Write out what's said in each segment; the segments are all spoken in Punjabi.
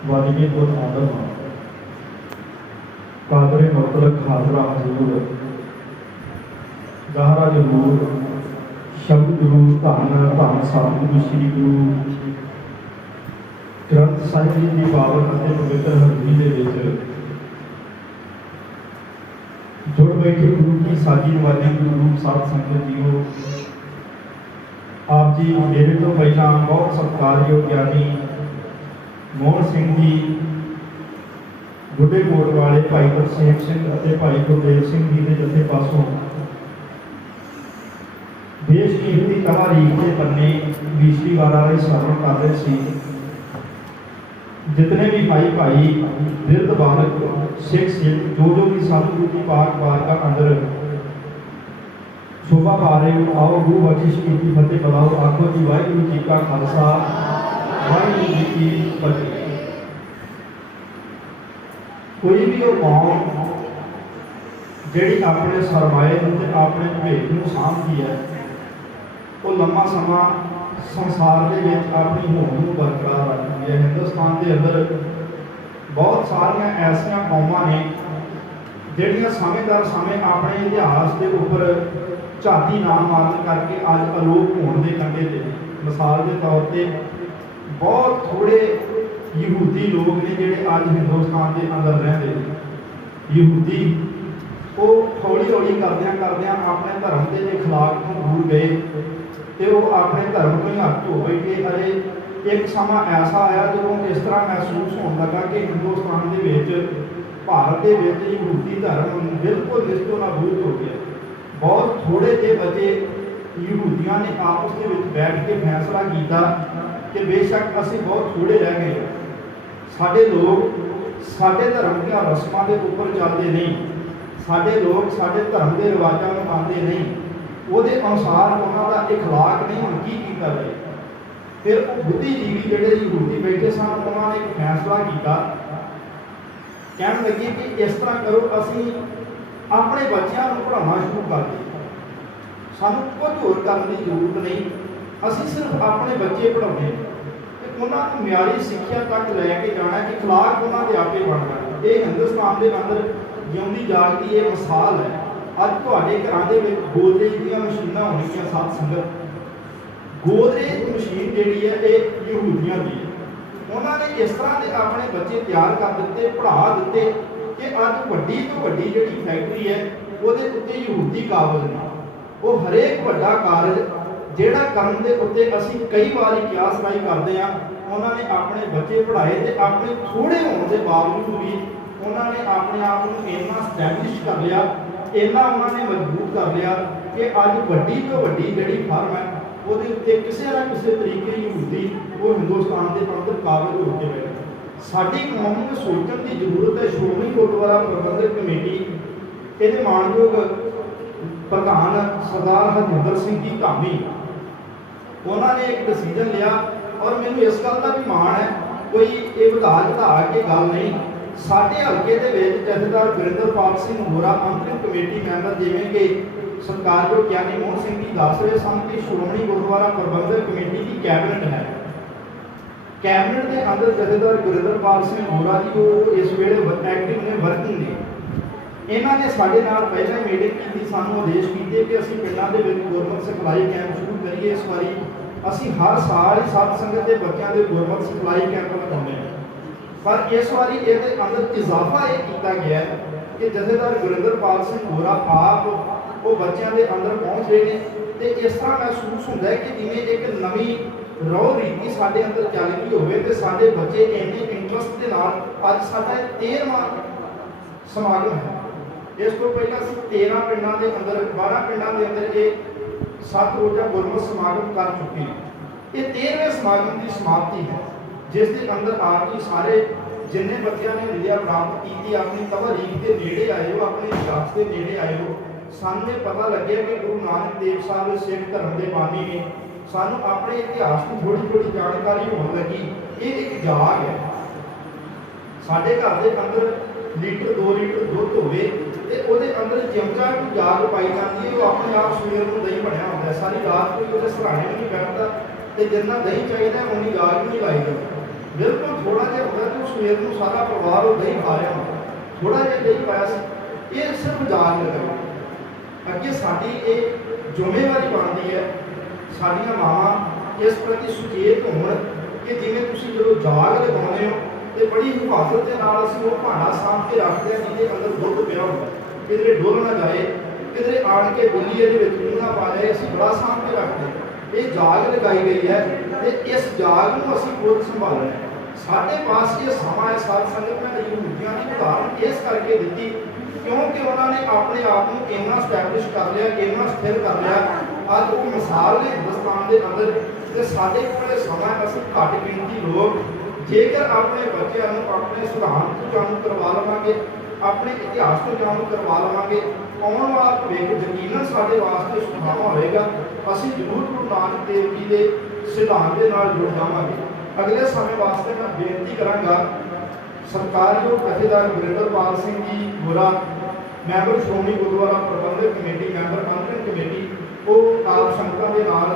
वाजिबी बुत आदम कादरे मुतलक हाजरा हजूर गहरा जरूर शब्द गुरु धन धन सतगुरु श्री गुरु ग्रंथ साहिब जी की पावन और पवित्र हजूरी के जुड़ बैठे गुरु की साजी नवाजी गुरु रूप साध संगत जीओ। आप जी मेरे तो पहला बहुत सत्कारयोग ज्ञानी मोहन सिंह जी बुढ़े कोट वाले भाई तरसेम सिंह और भाई गुरदेव सिंह जी के जत्थे पासों देश कीमती तवारीख के पन्ने बीसवीं बार वाले श्रवण कर रहे थे। जितने भी भाई भाई बिरध बालक सिख सिख जो भी सतगुरु की पाक बारगाह अंदर शोभा पा रहे हो, आओ गुरु बख्शिश की फतेह बुलाओ। आखो जी वाहिगुरू जी का खालसा वाहिगुरू जी की फतेह। कोई भी वो कौम जिहड़ी अपने सरमाए अपने भवेख नूं सामभदी है वो लंबा समा संसार के विच अपनी होंद नूं बरकरार रखती है। हिंदुस्तान के अंदर बहुत सारिया ऐसिया कौमां ने जिहड़ियां समय दर समय अपने इतिहास के उपर झाती ना मारन करके अज अलोप होने के कंढे ते। मिसाल के तौर पर बहुत थोड़े यहूदी लोग ने जिहड़े अज हिंदुस्तान के अंदर रहिंदे ने। यहूदी वो हौली हौली करदियां अपने धर्म के खिलाफ दूर गए तो वो अपने धर्म को ही हथ धो बैठे। अरे एक समा ऐसा आया जो इस तरह महसूस होने लगा कि हिंदुस्तान के भारत के यहूदी धर्म बिल्कुल निस्तो नाबूद हो गया। बहुत थोड़े जे बचे यहूदियों ने आपस के बैठ के फैसला किया कि बेशक असी बहुत थोड़े रह गए, साडे लोग साडे धर्म की रस्मां के उपर चलते नहीं, साडे लोग साडे धर्म के रिवाजों को मानते नहीं, वो अनुसार उन्होंने इखलाक नहीं हम की किया जाए। फिर बुद्धिजीवी जोड़े यहूदी बैठे सन उन्होंने एक फैसला किया, कह लगे कि इस तरह करो असी अपने बच्चों को पढ़ाना शुरू कर दें, सानू कुछ होर करने की जरूरत नहीं, असी सिर्फ अपने बच्चे पढ़ाने उन्होंने म्यारी सिक्ख्या तक लैके जाना कि खिलाफ उन्होंने आपे बनना। ये हिंदुस्तान के अंदर जिउंदी जागदी ये मिसाल है। अज तुहाडे घरां दे विच गोदरेज दीयां मशीनां होणगीयां, साध संगत गोदरेज मशीन जिहड़ी है ये यहूदियों की है। उन्होंने इस तरह के अपने बच्चे तैयार कर दिते, पढ़ा दिते कि अज वड्डी तो वड्डी जिहड़ी फैक्ट्री है उहदे उत्ते यहूदी काबज ने। वो हरेक वड्डा कारज जिहड़ा करन दे उत्ते असीं कई बार कियासबाजी करते हैं, उन्होंने अपने बच्चे पढ़ाए तो अपने थोड़े होने के बावजूद भी उन्होंने अपने आप को इन्ना स्टैबलिश कर लिया, इन्ना उन्होंने मजबूत कर लिया कि अज वड्डी तो वड्डी जिहड़ी फर्म है वो किसी ना किसी तरीके यहूदी वो हिंदुस्तान के अंदर काबिज हो के बैठे। साडी कौम को सोचने की जरूरत है। श्रोमणी गुरुद्वारा प्रबंधक कमेटी ये मानयोग प्रधान सरदार हरजिंदर सिंह जी धामी उन्होंने एक डिसीजन लिया और मैनूं इस गल का भी माण है, कोई ये वधा चढ़ा के गल नहीं। साडे हल्के दे विच जथेदार गुरिंदरपाल सिंह होरा अंतरिम कमेटी मैंबर जिवें कि सत्कारयोग ज्ञानी मोहन सिंह जी दस रहे सन कि श्रोमणी गुरुद्वारा प्रबंधक कमेटी की कैबिनेट है। कैबिनेट के अंदर जथेदार गुरिंदरपाल सिंह होरा जी वो इस वेले एक्टिव ने, वर्किंग ने। इन्होंने साडे नाल पहले मीटिंग की, सानू आदेश किए कि असीं पिंडां दे विच गुरमत सिखलाई कैंप शुरू करिए। इस बारी असीं हर साल ही साध संगत के बच्चों के गुरमत सिखलाई कैंप लगाउने हैं, पर इस बारी ये अंदर इजाफा ये किया गया है कि जथेदार गुरिंदरपाल सिंह होरा आप वो बच्चों के अंदर पहुँच रहे हैं तो इस तरह महसूस होता है कि जिवें एक नवीं रौह रीति साडे अंदर चल गई होवे ते साडे बच्चे इन्ने इंटरस्ट के नाल अज साडा 13वां समागम है। इस तो पहले असीं 13 पिंडां के अंदर 12 पिंडां के अंदर ये 7 रोज़ा गुरमत समागम कर चुके हैं। ये 13वें समागम की समाप्ति है जिसके अंदर आप जी सारे जिन्ने बच्चों ने विद्या प्राप्त की अपनी तवारीख के नेड़े आए हो, अपने इतिहास के नेड़े आए हो। सानू पता लगे कि गुरु नानक देव साहब सिख धर्म के बानी ने, सानू अपने इतिहास की थोड़ी थोड़ी जानकारी होने लगी। ये एक जाग है। साडे घर के अंदर लीटर 2 लीटर दुध होवे ते ओहदे अंदर चिमचा की जाग पाई जाती है, वो अपने आप सवेर को दही बनया होता है। सारी रात कोई वो सराहने भी नहीं बैठता तो जितना दही चाहिए उन्नी जाग भी नहीं लाई जाती। बिल्कुल थोड़ा जिहा होंदा तो सवेर नूं सारा परिवार वो दही खा रहा होंदा, थोड़ा जिहा दही पाया सी। ये सिर्फ जाग लगाओ। अगे साडी ये जिम्मेवारी बनती है, साडियां मावां इस प्रति सुचेत होण कि जिवें तुसीं जदों जाग लगाउंदे हो तो बड़ी हिफाजत के नाल असीं वो भांडा साਂਭ के रखते हैं जिहदे अंदर दुੱਧ पिया हुंदा, किधरे डुੱਲ ना जाए, किधरे आण के बिल्ली इहदे विच मूंह ना पा जाए, असीं बड़ा साਂਭ के रखते हैं। ये जाग लगाई गई है ते इस जाग नूं असीं खुद संभालना है। साडे पास ये समा है साध संगत मैं यहूदियां की उदाहरण इस करके दी क्योंकि उन्होंने अपने आप को इन्ना स्टैबलिश कर लिया, इन्ना स्थिर कर लिया। अज वो मिसाल ने हिंदुस्तान के अंदर ते साडे कोल समा असीं घट गिणती लोग जेकर अपने बच्चों को अपने सिद्धांत तो जाणू करवा लवांगे, अपने इतिहास तो जाणू करवा लवांगे, आने वाला भविख यकीनन साडे वास्ते सुहावा होएगा। असीं जरूर गुरु नानक देव जी के सिद्धांत के नाल जुड़ जावांगे। अगले समय वास्ते मैं बेनती करांगा सरकारयोग जथेदार गुरिंदरपाल सिंह जी गोरा, मैंबर श्रोमणी गुरुद्वारा प्रबंधक कमेटी, मैंबर अंतरिम कमेटी, वो आप संगतां दे नाल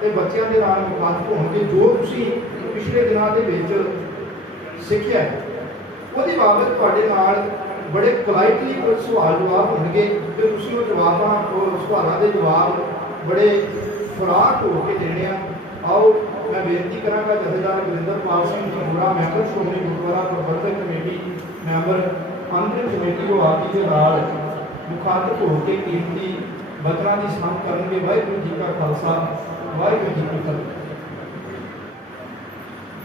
ते बच्चों के नाल मुखातब होणगे। जो तुसीं पिछले दिनों के विच सिੱਖਿਆ ਉਹਦੀ बाबत तुहाडे नाल बड़े पोलाइटली कुछ सवाल जवाब होणगे ते तुसीं वो जवाबां सवालों के जवाब बड़े खुराक होकर देने आ। आओ मैं बेनती करांगा जथेदार गुरिंदरपाल सिंह जी गोरा, मैंबर श्रोमणी गुरुद्वारा प्रबंधक कमेटी, मैंबर अंतरिम कमेटी को आप जी के नाल मुखातब होकर कीमती बचनां की साਂਭ करनगे। वाहिगुरू जी का खालसा, वाहिगुरू जी की फतेह।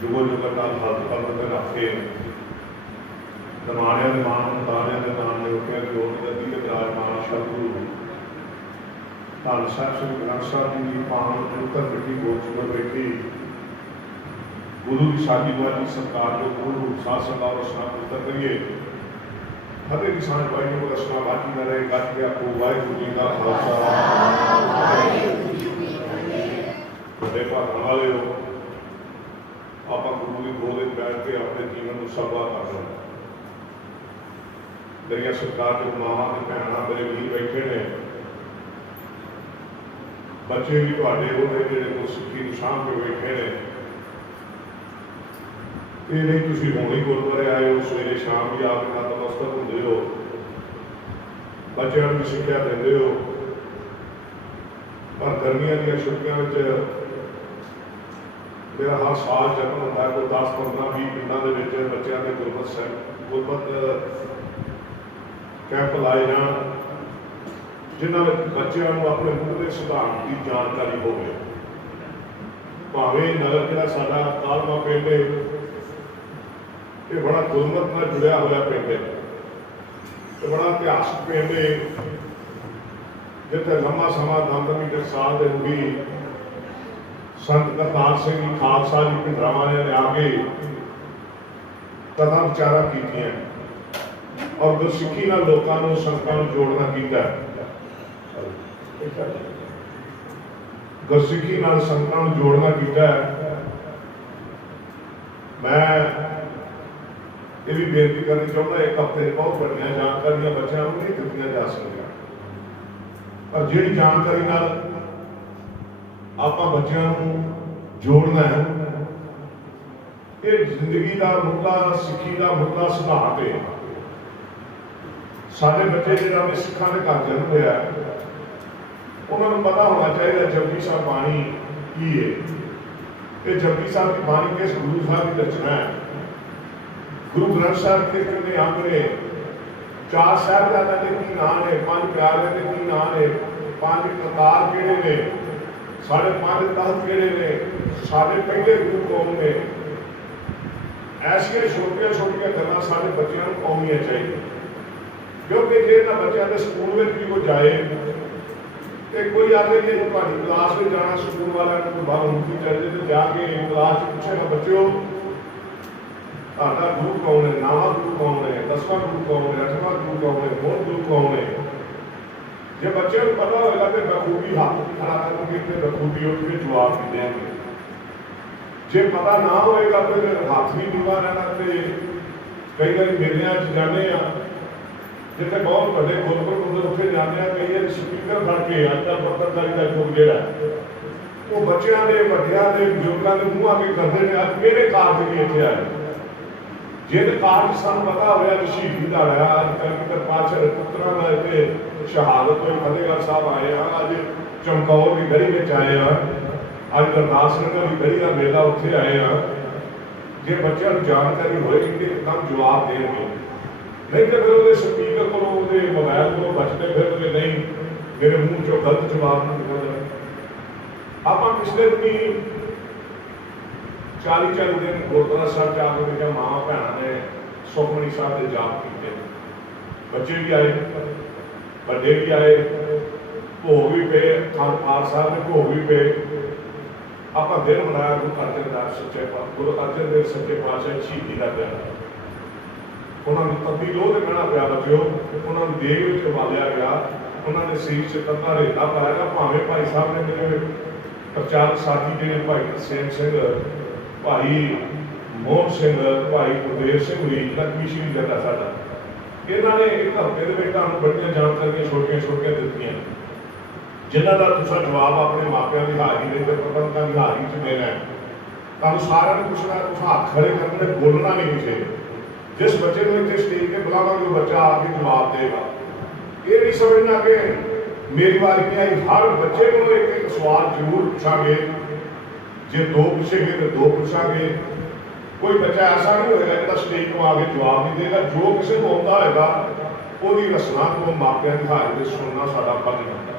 जुगो जुगत का हल पल रखे दमाने के मान तारे के नाम ने उठे जोर गति के विराजमान सतगुरु धन साहब श्री ग्रंथ साहब जी की पावन पवित्र मिट्टी गोच में बैठी गुरु की शादी वाली सरकार जो गुरु साथ सरकार और स्नान पुत्र करिए फतेह किसान भाई को रचना बाकी न रहे गज के आपको वाहिगुरू जी का खालसा बड़े भागण वाले हो। आप गुरु की गोद में बैठ के अपने जीवन को सफला कर लो। मेरिया सरकार जो मावां ते भैणां मेरे वीर बैठे ने, बच्चे भी तुहाडे होने जिहड़े को सिੱਖੀ ਨੂੰ ਸਾਂਭ के बैठे ने। ये नहीं तुसीं हुण ही गुरुद्वारे आए हो, सवेरे शाम भी आप नतमस्तक हुंदे हो, बच्चों को सिੱਖਿਆ देंदे हो, पर गर्मियों दी छुट्टियां विच मेरा हर साल जन्म होता है कोई 10-15-20 पिंडों के बच्चों के गुरबत कैंप लाए जान जिन्होंने बच्चों को अपने मूल सिद्धांत की जानकारी हो। भावें नगर जिला साडा कालमा पिंड है, ये बड़ा गुरमत नाल जुड़िया हुआ पिंड है, तो बड़ा इतिहासक पिंड है जिथे लंबा समा दमदमी टकसाल के भी संत करतार सिंह जी खालसा जी भिंडरा वाले ने आके कथा विचारा की और गुरसिੱਖੀ ਨਾਲ लोगों को संगतां ਨੂੰ जोड़ना किया। गुरसिੱਖੀ ਨਾਲ संगतां ਨੂੰ जोड़ना किया। मैं ये भी बेनती करनी चाहता एक हफ्ते बहुत बड़िया जानकारियां बच्चों को नहीं दित्तियां जा सकदियां, पर जिहड़ी जानकारी नाल आपां बच्चों को जोड़ना है, ये जिंदगी का मुद्दा सिੱਖੀ का मुद्दा सिद्धांत है। सारे बच्चे जो सिखा के घर जन्म होया उन्होंने पता होना चाहिए जपजी साहब बाणी की है, ये जपजी साहब की बाणी किस गुरु साहब की रचना है। गुरु ग्रंथ साहब के कितने अंग ने, 4 साहिबजादे के की नाम ने, 5 प्यारे के की नाम ने, 5 करतार किहड़े ने, 5.5 तख्त किहड़े ने, सारे पहले गुरु कौन ने। ऐसिया छोटिया छोटिया गल्लां सारे बच्चों को आउणियां चाहिए, क्योंकि जे ना बच्चों के स्कूल में भी कोई जाए तो कोई आगे जी तुम्हारी क्लास में जाना स्कूल वाले को बाहर उनकी चाहिए तो जाके क्लास पूछेगा बच्चों गुरु कौन है, नावा गुरु कौन है, 10वां गुरु कौन है, 8वां गुरु कौन है, होर गुरु कौन है। जो बच्चे को पता होगा तो बखूबी हाथ खड़ा करके तो बखूबी उठ के जवाब भी देंगे। जो पता ना होएगा तो हाथ भी नीवा रहना। कई बार मेले जाने जिथे बहुत बड़े गुरपुरब होंगे उत्थे जाने, कई बार स्पीकर बन के अजकल पत्रकारी का युग जोड़ा ਉਹ ਬੱਚਿਆਂ ਦੇ ਵੱਡਿਆਂ ਦੇ ਬਜ਼ੁਰਗਾਂ ਦੇ ਮੂੰਹ ਅੱਗੇ ਕਰਦੇ ਨੇ ਅੱਜ ਕਿਹੜੇ ਕਾਰਜ ਲਈ ਇੱਥੇ ਆਏ ਜਿਹਦੇ ਕਾਰਜ ਸਾਨੂੰ ਪਤਾ ਹੋਇਆ ਕਿ ਸ਼ਹੀਦੀ ਦਾ ਹੋਇਆ ਅੱਜ ਕਲਗੀਧਰ ਪਾਤਸ਼ਾਹ ਦੇ ਪੁੱਤਰਾਂ ਦਾ ਇੱਥੇ ਸ਼ਹਾਦਤ ਹੋਈ ਫਤਿਹਗੜ੍ਹ ਸਾਹਿਬ ਆਏ ਆ ਅੱਜ ਚਮਕੌਰ ਦੀ ਗੜੀ ਵਿੱਚ ਆਏ ਆ ਅੱਜ ਗੁਰਦਾਸ ਨਗਰ ਦੀ ਗੜੀ ਦਾ ਮੇਲਾ ਉੱਥੇ ਆਏ ਆ ਜੇ ਬੱਚਿਆਂ ਨੂੰ ਜਾਣਕਾਰੀ ਹੋਏਗੀ ਤੇ ਇੱਕਦਮ ਜਵਾਬ ਦੇਣਗੇ ਨਹੀਂ ਤਾਂ ਫਿਰ ਉਹਦੇ ਸਪੀਕਰ ਕੋਲੋਂ ਉਹਦੇ ਮੋਬਾਈਲ ਕੋਲੋਂ ਬਚਦੇ ਫਿਰਦੇ ਨਹੀਂ ਮੇਰੇ ਮੂੰਹ ਚੋਂ ਗਲਤ ਜਵਾਬ ਨਹੀਂ ਨਿਕਲਦਾ ਆਪਾਂ ਪਿਛਲੇ ਦਿਨੀ 40 ਦਿਨ ਗੁਰਦੁਆਰਾ ਸਾਹਿਬ ਜਾ ਕੇ ਵੇਖਿਆ ਮਾਂ ਭੈਣਾਂ ਨੇ ਸੁਖਮਨੀ ਸਾਹਿਬ ਦੇ ਜਾਪ ਕੀਤੇ ਬੱਚੇ ਵੀ ਆਏ ਵੱਡੇ ਵੀ ਆਏ ਭੋਗ ਵੀ ਪਏ ਖਾਲਸਾ ਸਾਹਿਬ ਦੇ ਭੋਗ ਵੀ ਪਏ ਆਪਾਂ ਦਿਨ ਮਨਾਇਆ ਗੁਰੂ ਅਰਜਨ ਦੇਵ ਸੱਚੇ ਪਾਤਸ਼ਾਹ ਸ਼ਹੀਦੀ ਦਾ ਦਿਨ ਉਹਨਾਂ ਨੂੰ ਤਬਦੀਲ ਉਹ ਤੇ ਕਹਿਣਾ ਪਿਆ ਬੱਚਿਓ ਉਹਨਾਂ ਨੂੰ ਦੇਗ ਵਿੱਚ ਵਾਲਿਆ ਗਿਆ ਉਹਨਾਂ ਦੇ ਸਰੀਰ 'ਚ ਤੰਦਾ ਰੇਤਾ ਪਾਇਆ ਗਿਆ ਭਾਵੇਂ ਭਾਈ ਸਾਹਿਬ ਨੇ ਮੇਰੇ ਪ੍ਰਚਾਰਕ ਸਾਥੀ ਜਿਹੜੇ ਭਾਈ ਤਰਸੇਮ ਸਿੰਘ ਭਾਈ ਮੋਹਨ ਸਿੰਘ ਭਾਈ ਗੁਰਦੇਵ ਸਿੰਘ ਜੀ ਲక్ష్ਮੀ ਸ਼੍ਰੀ ਜੱਟਾ ਸਾਡਾ ਇਹਨਾਂ ਨੇ ਇੱਕ ਹਫ਼ਤੇ ਦੇ ਵਿੱਚ ਤੁਹਾਨੂੰ ਬੜੀਆਂ ਜਾਣਕਾਰੀਆਂ ਛੋਟੀਆਂ ਦਿੱਤੀਆਂ ਜਿਨ੍ਹਾਂ ਦਾ ਤੁਸੀਂ ਜਵਾਬ ਆਪਣੇ ਮਾਪਿਆਂ ਦੀ ਹਾਜ਼ਰੀ ਦੇ ਤੇ ਪ੍ਰਬੰਧਕਾਂ ਦੀ ਹਾਜ਼ਰੀ 'ਚ ਦੇਣਾ ਹੈ ਤੁਹਾਨੂੰ ਸਾਰਿਆਂ ਨੂੰ ਪੁੱਛਣਾ ਤੁਸੀਂ ਹੱਥ ਖੜੇ ਕਰਨੇ ਬੋਲਣਾ ਨਹੀਂ ਕਿਸੇ ਜਿਸ ਬੱਚੇ ਨੂੰ ਇੱਥੇ ਸਟੇਜ ਤੇ ਬੁਲਾਵਾਂਗੇ ਉਹ ਬੱਚਾ ਆ ਕੇ ਜਵਾਬ ਦੇਗਾ ਇਹ ਨਹੀਂ ਸਮਝਣਾ ਕਿ ਮੇਰੀ ਵਾਰੀ ਨਹੀਂ ਆਈ ਹਰ ਬੱਚੇ ਨੂੰ ਇੱਕ ਸਵਾਲ ਜ਼ਰੂਰ ਪੁੱਛਾਂਗੇ ਜੇ ਦੋ ਪੁੱਛेंगे तो दो ਪੁੱਛਾਂਗੇ ਕੋਈ ਬੱਚਾ ਐਸਾ ਨਹੀਂ ਹੋਏਗਾ ਜਿਹੜਾ ਸਟੇਜ ਤੋਂ ਆ ਕੇ ਜਵਾਬ ਨਹੀਂ ਦੇਗਾ ਜੋ ਕਿਸੇ ਨੂੰ ਆਉਂਦਾ ਹੋਏਗਾ ਉਹਦੀ ਰਸਨਾ ਤੋਂ ਮਾਪਿਆਂ ਦੀ ਹਾਜ਼ਰੀ ਵਿੱਚ ਸੁਣਨਾ ਸਾਡਾ ਫਰਜ਼ ਹੁੰਦਾ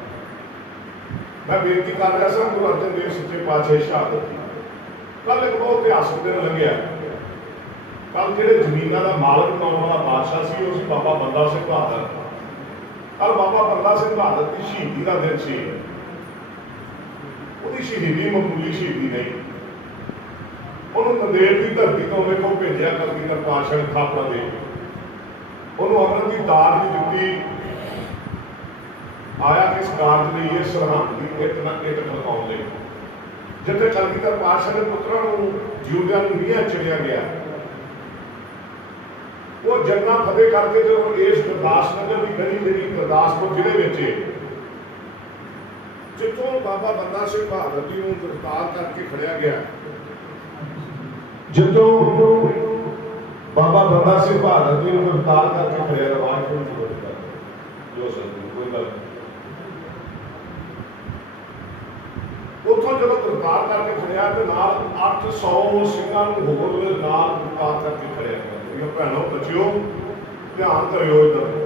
ਮੈਂ ਬੇਨਤੀ ਕਰ ਰਿਹਾ ਸਾਂ ਗੁਰੂ ਅਰਜਨ ਦੇਵ ਸੱਚੇ ਪਾਤਸ਼ਾਹ ਸ਼ਹਾਦਤ ਦੀ ਕੱਲ ਇੱਕ ਬਹੁਤ ਇਤਿਹਾਸਕ ਦਿਨ ਲੰਘਿਆ ਕੱਲ ਜਿਹੜੇ ਜ਼ਮੀਨਾਂ ਦਾ ਮਾਲਕ ਬਣਾਉਣ ਵਾਲਾ ਬਾਦਸ਼ਾਹ ਸੀ ਉਹ ਸੀ ਬਾਬਾ ਬੰਦਾ ਸਿੰਘ ਬਹਾਦਰ ਕੱਲ ਬਾਬਾ ਬੰਦਾ ਸਿੰਘ ਬਹਾਦਰ ਦੀ ਸ਼ਹੀਦੀ ਦਾ ਦਿਨ ਸੀ ਉਹਦੀ ਸ਼ਹੀਦੀ ਮਾਮੂਲੀ ਸ਼ਹੀਦੀ ਨਹੀਂ ਉਹਨੂੰ ਨੰਦੇੜ ਦੀ ਧਰਤੀ ਤੋਂ ਵੇਖੋ ਭੇਜਿਆ ਕਲਗੀਧਰ ਪਾਤਸ਼ਾਹ ਨੇ ਥਾਪੜਾ ਦੇ ਉਹਨੂੰ ਅਮਰ ਦੀ ਦਾਤ ਵੀ ਦਿੱਤੀ ਆਇਆ ਕਿਸ ਕਾਰਜ ਲਈ ਇਹ ਸਰਹੰਦ ਦੀ ਇੱਟ ਖੜਕਾਉਣ ਲਈ ਜਿੱਥੇ ਕਲਗੀਧਰ ਪਾਤਸ਼ਾਹ ਦੇ ਪੁੱਤਰਾਂ ਨੂੰ ਜਿਉਂਦਿਆਂ ਨੂੰ ਨੀਹਾਂ ਚੜਿਆ ਗਿਆ ਉਹ ਜੰਗਾਂ ਫਤਿਹ ਕਰਕੇ ਜਦੋਂ ਇਸ ਗੁਰਦਾਸ ਨਗਰ ਦੀ ਗਲੀ ਜਿਹੜੀ ਗੁਰਦਾਸਪੁਰ ਜ਼ਿਲ੍ਹੇ ਵਿੱਚ ਜਿੱਥੋਂ ਬਾਬਾ ਬੰਦਾ ਸਿੰਘ ਬਹਾਦਰ ਜੀ ਨੂੰ ਗ੍ਰਿਫਤਾਰ ਕਰਕੇ ਖੜਿਆ ਗਿਆ ਜਿੱਥੋਂ ਬਾਬਾ ਬੰਦਾ ਸਿੰਘ ਬਹਾਦਰ ਜੀ ਨੂੰ ਗ੍ਰਿਫਤਾਰ ਕਰਕੇ ਖੜਿਆ ਰਵਾਜ ਤੋਂ ਜੋ ਸਤਿ ਕੋਈ ਗੱਲ ਉੱਥੋਂ ਜਦੋਂ ਗ੍ਰਿਫਤਾਰ ਕਰਕੇ ਖੜਿਆ ਤੇ ਨਾਲ 800 ਸਿੰਘਾਂ ਨੂੰ ਹੋਰ ਨਾਲ ਗ੍ਰਿਫਤਾਰ ਕਰਕੇ ਖੜਿਆ ਗਿਆ ਭੈਣੋ ਬੱਚਿਓ ਧਿਆਨ ਕਰਿਓ ਇੱਧਰ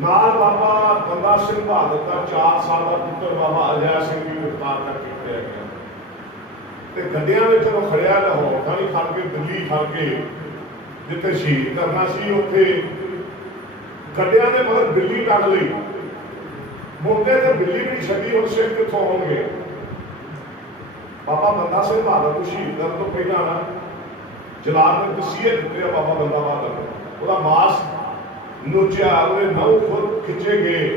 ਨਾਲ ਬਾਬਾ ਬੰਦਾ ਸਿੰਘ ਬਹਾਦਰ ਦਾ 4 ਸਾਲ ਦਾ ਪੁੱਤਰ ਬਾਬਾ ਅਜੈ ਸਿੰਘ ਵੀ ਗ੍ਰਿਫਤਾਰ ਕਰਕੇ ਖੜਿਆ ਗਿਆ ਤੇ ਗੱਡਿਆਂ ਵਿੱਚ ਜਦੋਂ ਖੜਿਆ ਲਾਹੌਰ ਥਾਣੀ ਖੜ ਕੇ ਦਿੱਲੀ ਖੜ ਕੇ ਜਿੱਥੇ ਸ਼ਹੀਦ ਕਰਨਾ ਸੀ ਉੱਥੇ ਗੱਡਿਆਂ ਦੇ ਮਗਰ ਦਿੱਲੀ ਟੰਗ ਲਈ ਮੁੰਡੇ ਤੇ ਦਿੱਲੀ ਵੀ ਨਹੀਂ ਛੱਡੀ ਹੁਣ ਸਿੱਖ ਕਿੱਥੋਂ ਆਉਣਗੇ ਬਾਬਾ ਬੰਦਾ ਸਿੰਘ ਬਹਾਦਰ ਨੂੰ ਸ਼ਹੀਦ ਕਰਨ ਤੋਂ ਪਹਿਲਾਂ ਨਾ ਜਲਾਲ ਨੇ ਤਸੀਹੇ ਦਿੱਤੇ ਆ ਬਾਬਾ ਬੰਦਾ ਬਹਾਦਰ ਉਹਦਾ ਮਾਸ ਨੋਚਿਆ ਉਹਦੇ ਨਹੁੰ ਖੁਦ ਖਿੱਚੇ ਗਏ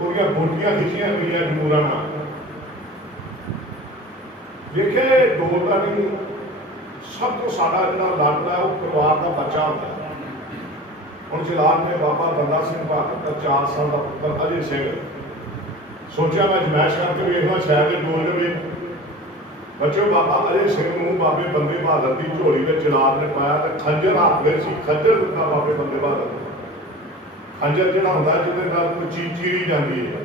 ਉਹਦੀਆਂ ਬੋਟੀਆਂ ਖਿੱਚੀਆਂ ਗਈਆਂ ਜਮੂਰਾਂ ਨਾਲ ਦੇਖੇ ਡੋਲਦਾ ਨਹੀਂ ਸਭ ਤੋਂ ਸਾਡਾ ਜਿਹੜਾ ਲਾਡਲਾ ਉਹ ਪਰਿਵਾਰ ਦਾ ਬੱਚਾ ਹੁੰਦਾ ਹੁਣ ਜਲਾਲ ਨੇ ਬਾਬਾ ਬੰਦਾ ਸਿੰਘ ਬਹਾਦਰ ਦਾ 4 ਸਾਲ ਦਾ ਪੁੱਤਰ ਅਜੇ ਸਿੰਘ ਸੋਚਿਆ ਮੈਂ ਜਮੈਸ਼ ਕਰਕੇ ਵੇਖਣਾ ਸ਼ਾਇਦ ਇਹ ਡੋਲ ਜਾਵੇ ਬੱਚਿਓ ਬਾਬਾ ਅਜੇ ਸਿੰਘ ਨੂੰ ਬਾਬੇ ਬੰਦੇ ਬਹਾਦਰ ਦੀ ਝੋਲੀ ਵਿੱਚ ਜਲਾਲ ਨੇ ਪਾਇਆ ਤੇ ਖੰਜਰ ਹੱਥ ਵਿੱਚ ਸੀ ਖੰਜਰ ਦਿੱਤਾ ਬਾਬੇ ਬੰਦੇ ਬਹਾਦਰ ਨੂੰ ਖੰਜਰ ਜਿਹੜਾ ਹੁੰਦਾ ਜਿਹਦੇ ਨਾਲ ਕੋਈ ਚੀਜ਼ ਚੀਰੀ ਜਾਂਦੀ ਹੈ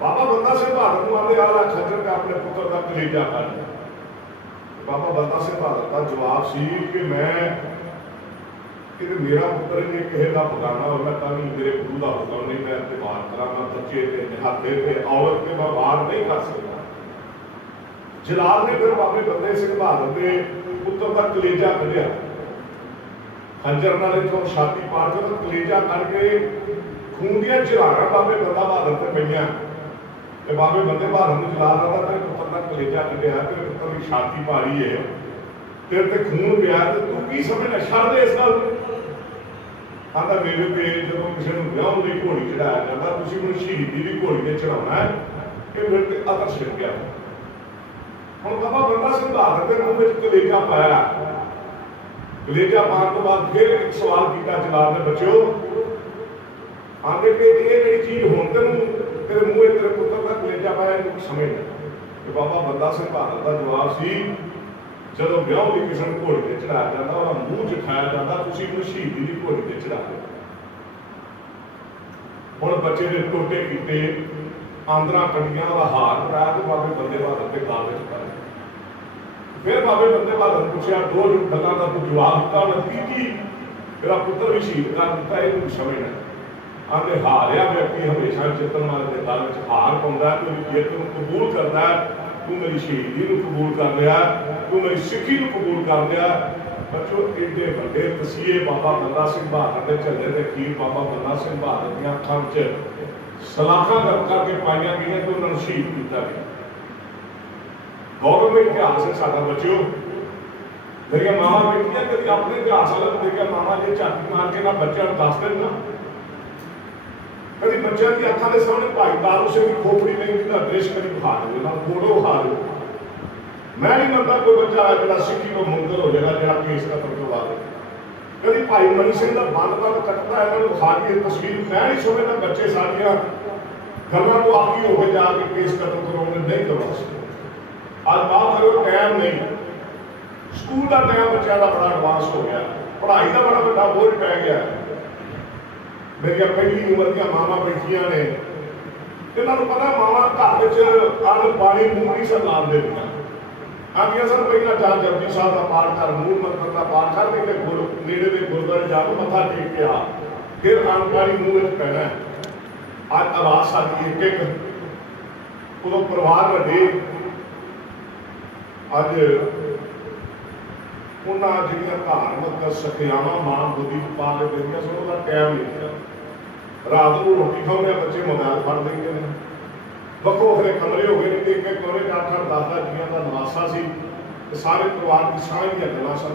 ਬਾਬਾ ਬੰਦਾ ਸਿੰਘ ਬਹਾਦਰ ਨੂੰ ਆਂਦੇ ਆਲਾ ਖੰਜਰ ਦਾ ਆਪਣੇ ਪੁੱਤਰ ਦਾ ਕਲੇਜਾ ਕੱਢ ਬਾਬਾ ਬੰਦਾ ਸਿੰਘ ਬਹਾਦਰ ਦਾ ਜਵਾਬ ਸੀ ਕਿ ਮੈਂ ਕਿ ਮੇਰਾ ਪੁੱਤਰ ਨੇ ਕਿਸੇ ਦਾ ਬਗਾਨਾ ਹੋਣਾ ਤਾਂ ਵੀ ਮੇਰੇ ਗੁਰੂ ਦਾ ਹੁਕਮ ਨਹੀਂ ਮੈਂ ਇਤਬਾਰ ਕਰਾਂਗਾ ਬੱਚੇ ਤੇ ਨਿਹੱਥੇ ਤੇ ਔਰਤ ਤੇ ਮੈਂ ਵਾਰ ਨਹੀਂ ਕਰ ਸਕਦਾ ਜਲਾਲ ਨੇ ਫਿਰ ਬਾਬੇ ਬੰਦੇ ਸਿੰਘ ਬਹਾਦਰ ਦੇ ਪੁੱਤਰ ਦਾ ਕਲੇਜਾ ਕੱਢਿਆ ਖੰਜਰ ਨਾਲ ਇੱਥੋਂ ਛਾਤੀ ਪਾੜ ਕੇ ਤਾਂ ਕਲੇਜਾ ਕੱਢ ਕੇ ਖੂਨ ਦੀਆਂ ਝਿਰਾੜਾਂ ਬਾਬੇ ਬੰਦਾ ਬਹਾਦਰ ਤੇ ਪਈਆਂ ਤੇ ਬਾਬੇ ਬੰਦੇ ਬਹਾਦਰ ਨੂੰ ਜਲਾਲ ਨਾਲ ਤੇ ਪੁੱਤਰ ਦਾ ਕਲੇਜਾ ਕੱਢਿਆ ਤੇ ਪੁੱਤਰ ਦੀ ਛਾਤੀ ਪਾੜੀ ਹੈ ਤੇਰੇ ਤੇ ਖੂਨ ਪਿਆ ਤੇ ਤੂੰ ਕੀ ਸਮਝਣਾ ਛੱਡ ਦੇ ਇਸ ਗੱਲ ਆਂਦਾ ਮੇਰੇ ਤੇ ਜਦੋਂ ਕਿਸੇ ਨੂੰ ਵਿਆਹ ਦੀ ਘੋੜੀ ਚੜਾਇਆ ਜਾਂਦਾ ਤੁਸੀਂ ਮੈਨੂੰ ਸ਼ਹੀਦੀ ਦੀ ਘੋੜੀ ਤੇ ਚੜਾਉਣਾ ਹੈ ਇਹ ਮੇਰੇ ਤੇ ਅਤਰ ਛਿੜ ਗਿਆ ਹੁਣ ਬਾਬਾ ਬੰਦਾ ਸਿੰਘ ਬਹਾਦਰ ਦੇ ਮੂੰਹ ਵਿੱਚ ਕਲੇਜਾ ਪਾਇਆ ਕਲੇਜਾ ਪਾਉਣ ਤੋਂ ਬਾਅਦ ਫਿਰ ਇੱਕ ਸਵਾਲ ਕੀਤਾ ਜਲਾਲ ਨੇ ਬੱਚਿਓ ਆਂਦੇ ਕਿ ਇਹ ਜਿਹੜੀ ਚੀਜ਼ ਹੁਣ तेरे मूँह तेरे पुत्र का कलेजा पाया इन्हू समझना कि बाबा बंदा सिंह बहादुर का जवाब सी जदों ब्याह की किसी को घोड़ी ते चढ़ाया जाता और मूँह च खाया जाता तुसीं इन्हू शहीदी की घोड़ी ते चढ़ा दो हुण बच्चे ने टोटे कीते आंदरां कट्टियां दा हार पाया तो बाबे बंदे बहादुर के गाल विच पाया फिर बाबे बंदे बहादुर ने पूछा दो गल्लां दा तूं जवाब दिता उन्हें की तेरा पुत्र भी शहीद कर दिता इहनूं समझना आंदे हारिया व्यक्ति हमेशा चित्तन वाले के गल विच हार पाउंदा तूं जित नूं कबूल करदा तू मेरी शहीदी नूं कबूल कर लिया तू मेरी सिੱਖੀ नूं कबूल कर लिया बच्चों एडे वड्डे तसीहे बाबा बंदा सिंह बहादुर के झल्ले ते खीर बाबा बंदा सिंह बहादुर दी अखां विच सलाखां करके पाईयां गईयां ते उन्हां नूं शहीद कीता गया गौरव इतिहास है साडा बच्चों मेरिया मावां बेटियां कभी अपने इतिहास वाले देखिए मावा जे झाती मार के ना बच्चों को दस देना कभी बच्चों की अखां के सामने भाई दारू सिंह की खोपड़ी नहीं जिहदा दृश्य कभी खा दो ना फोटो खा दो मैं नहीं मनता कोई बच्चा है जो सिक्खी को मुंकर हो जाएगा जो केस खत्म करवा दे कभी भाई मनी सिंह का बंद कटता है इन्होंने खा के तस्वीर मैं नहीं समझता बच्चे सारिया गलों को आखी हो गए जाके केस खत्म करवाने नहीं करवा सकते आज बात करो टाइम नहीं स्कूल का टाइम बच्चों का बड़ा एडवांस हो गया पढ़ाई का बड़ा बड़ा बोझ पै गया मेरिया पहली उम्र दी मावां बैठिया ने इन्होंने पता मावां घर अन्न पानी मूँह नहीं सन लान देंदियां आंदियां सन पहला चार जपजी साहब का पाठ कर मूल मंत्र का पाठ कर नहीं तो नेड़े के गुरुद्वारे जाके मत्था टेक के आ फिर अन्न पानी मूँह में पैना है अज आवाज साडी एक एक उदों परिवार वड्डे अज उन्हां जिहड़ियां धार्मिक सखियावां मां बुद्धि पा के देंदियां सन उहदा टाइम नहीं है रात को रोटी खाने बच्चे मोबाइल फड़ लेंगे ने वक्रो वखरे कमरे हो गए एक एक कमरे में 8-8 10-10 जियां का नवासा सी सारे परिवार की साँझ दी गल्लां सन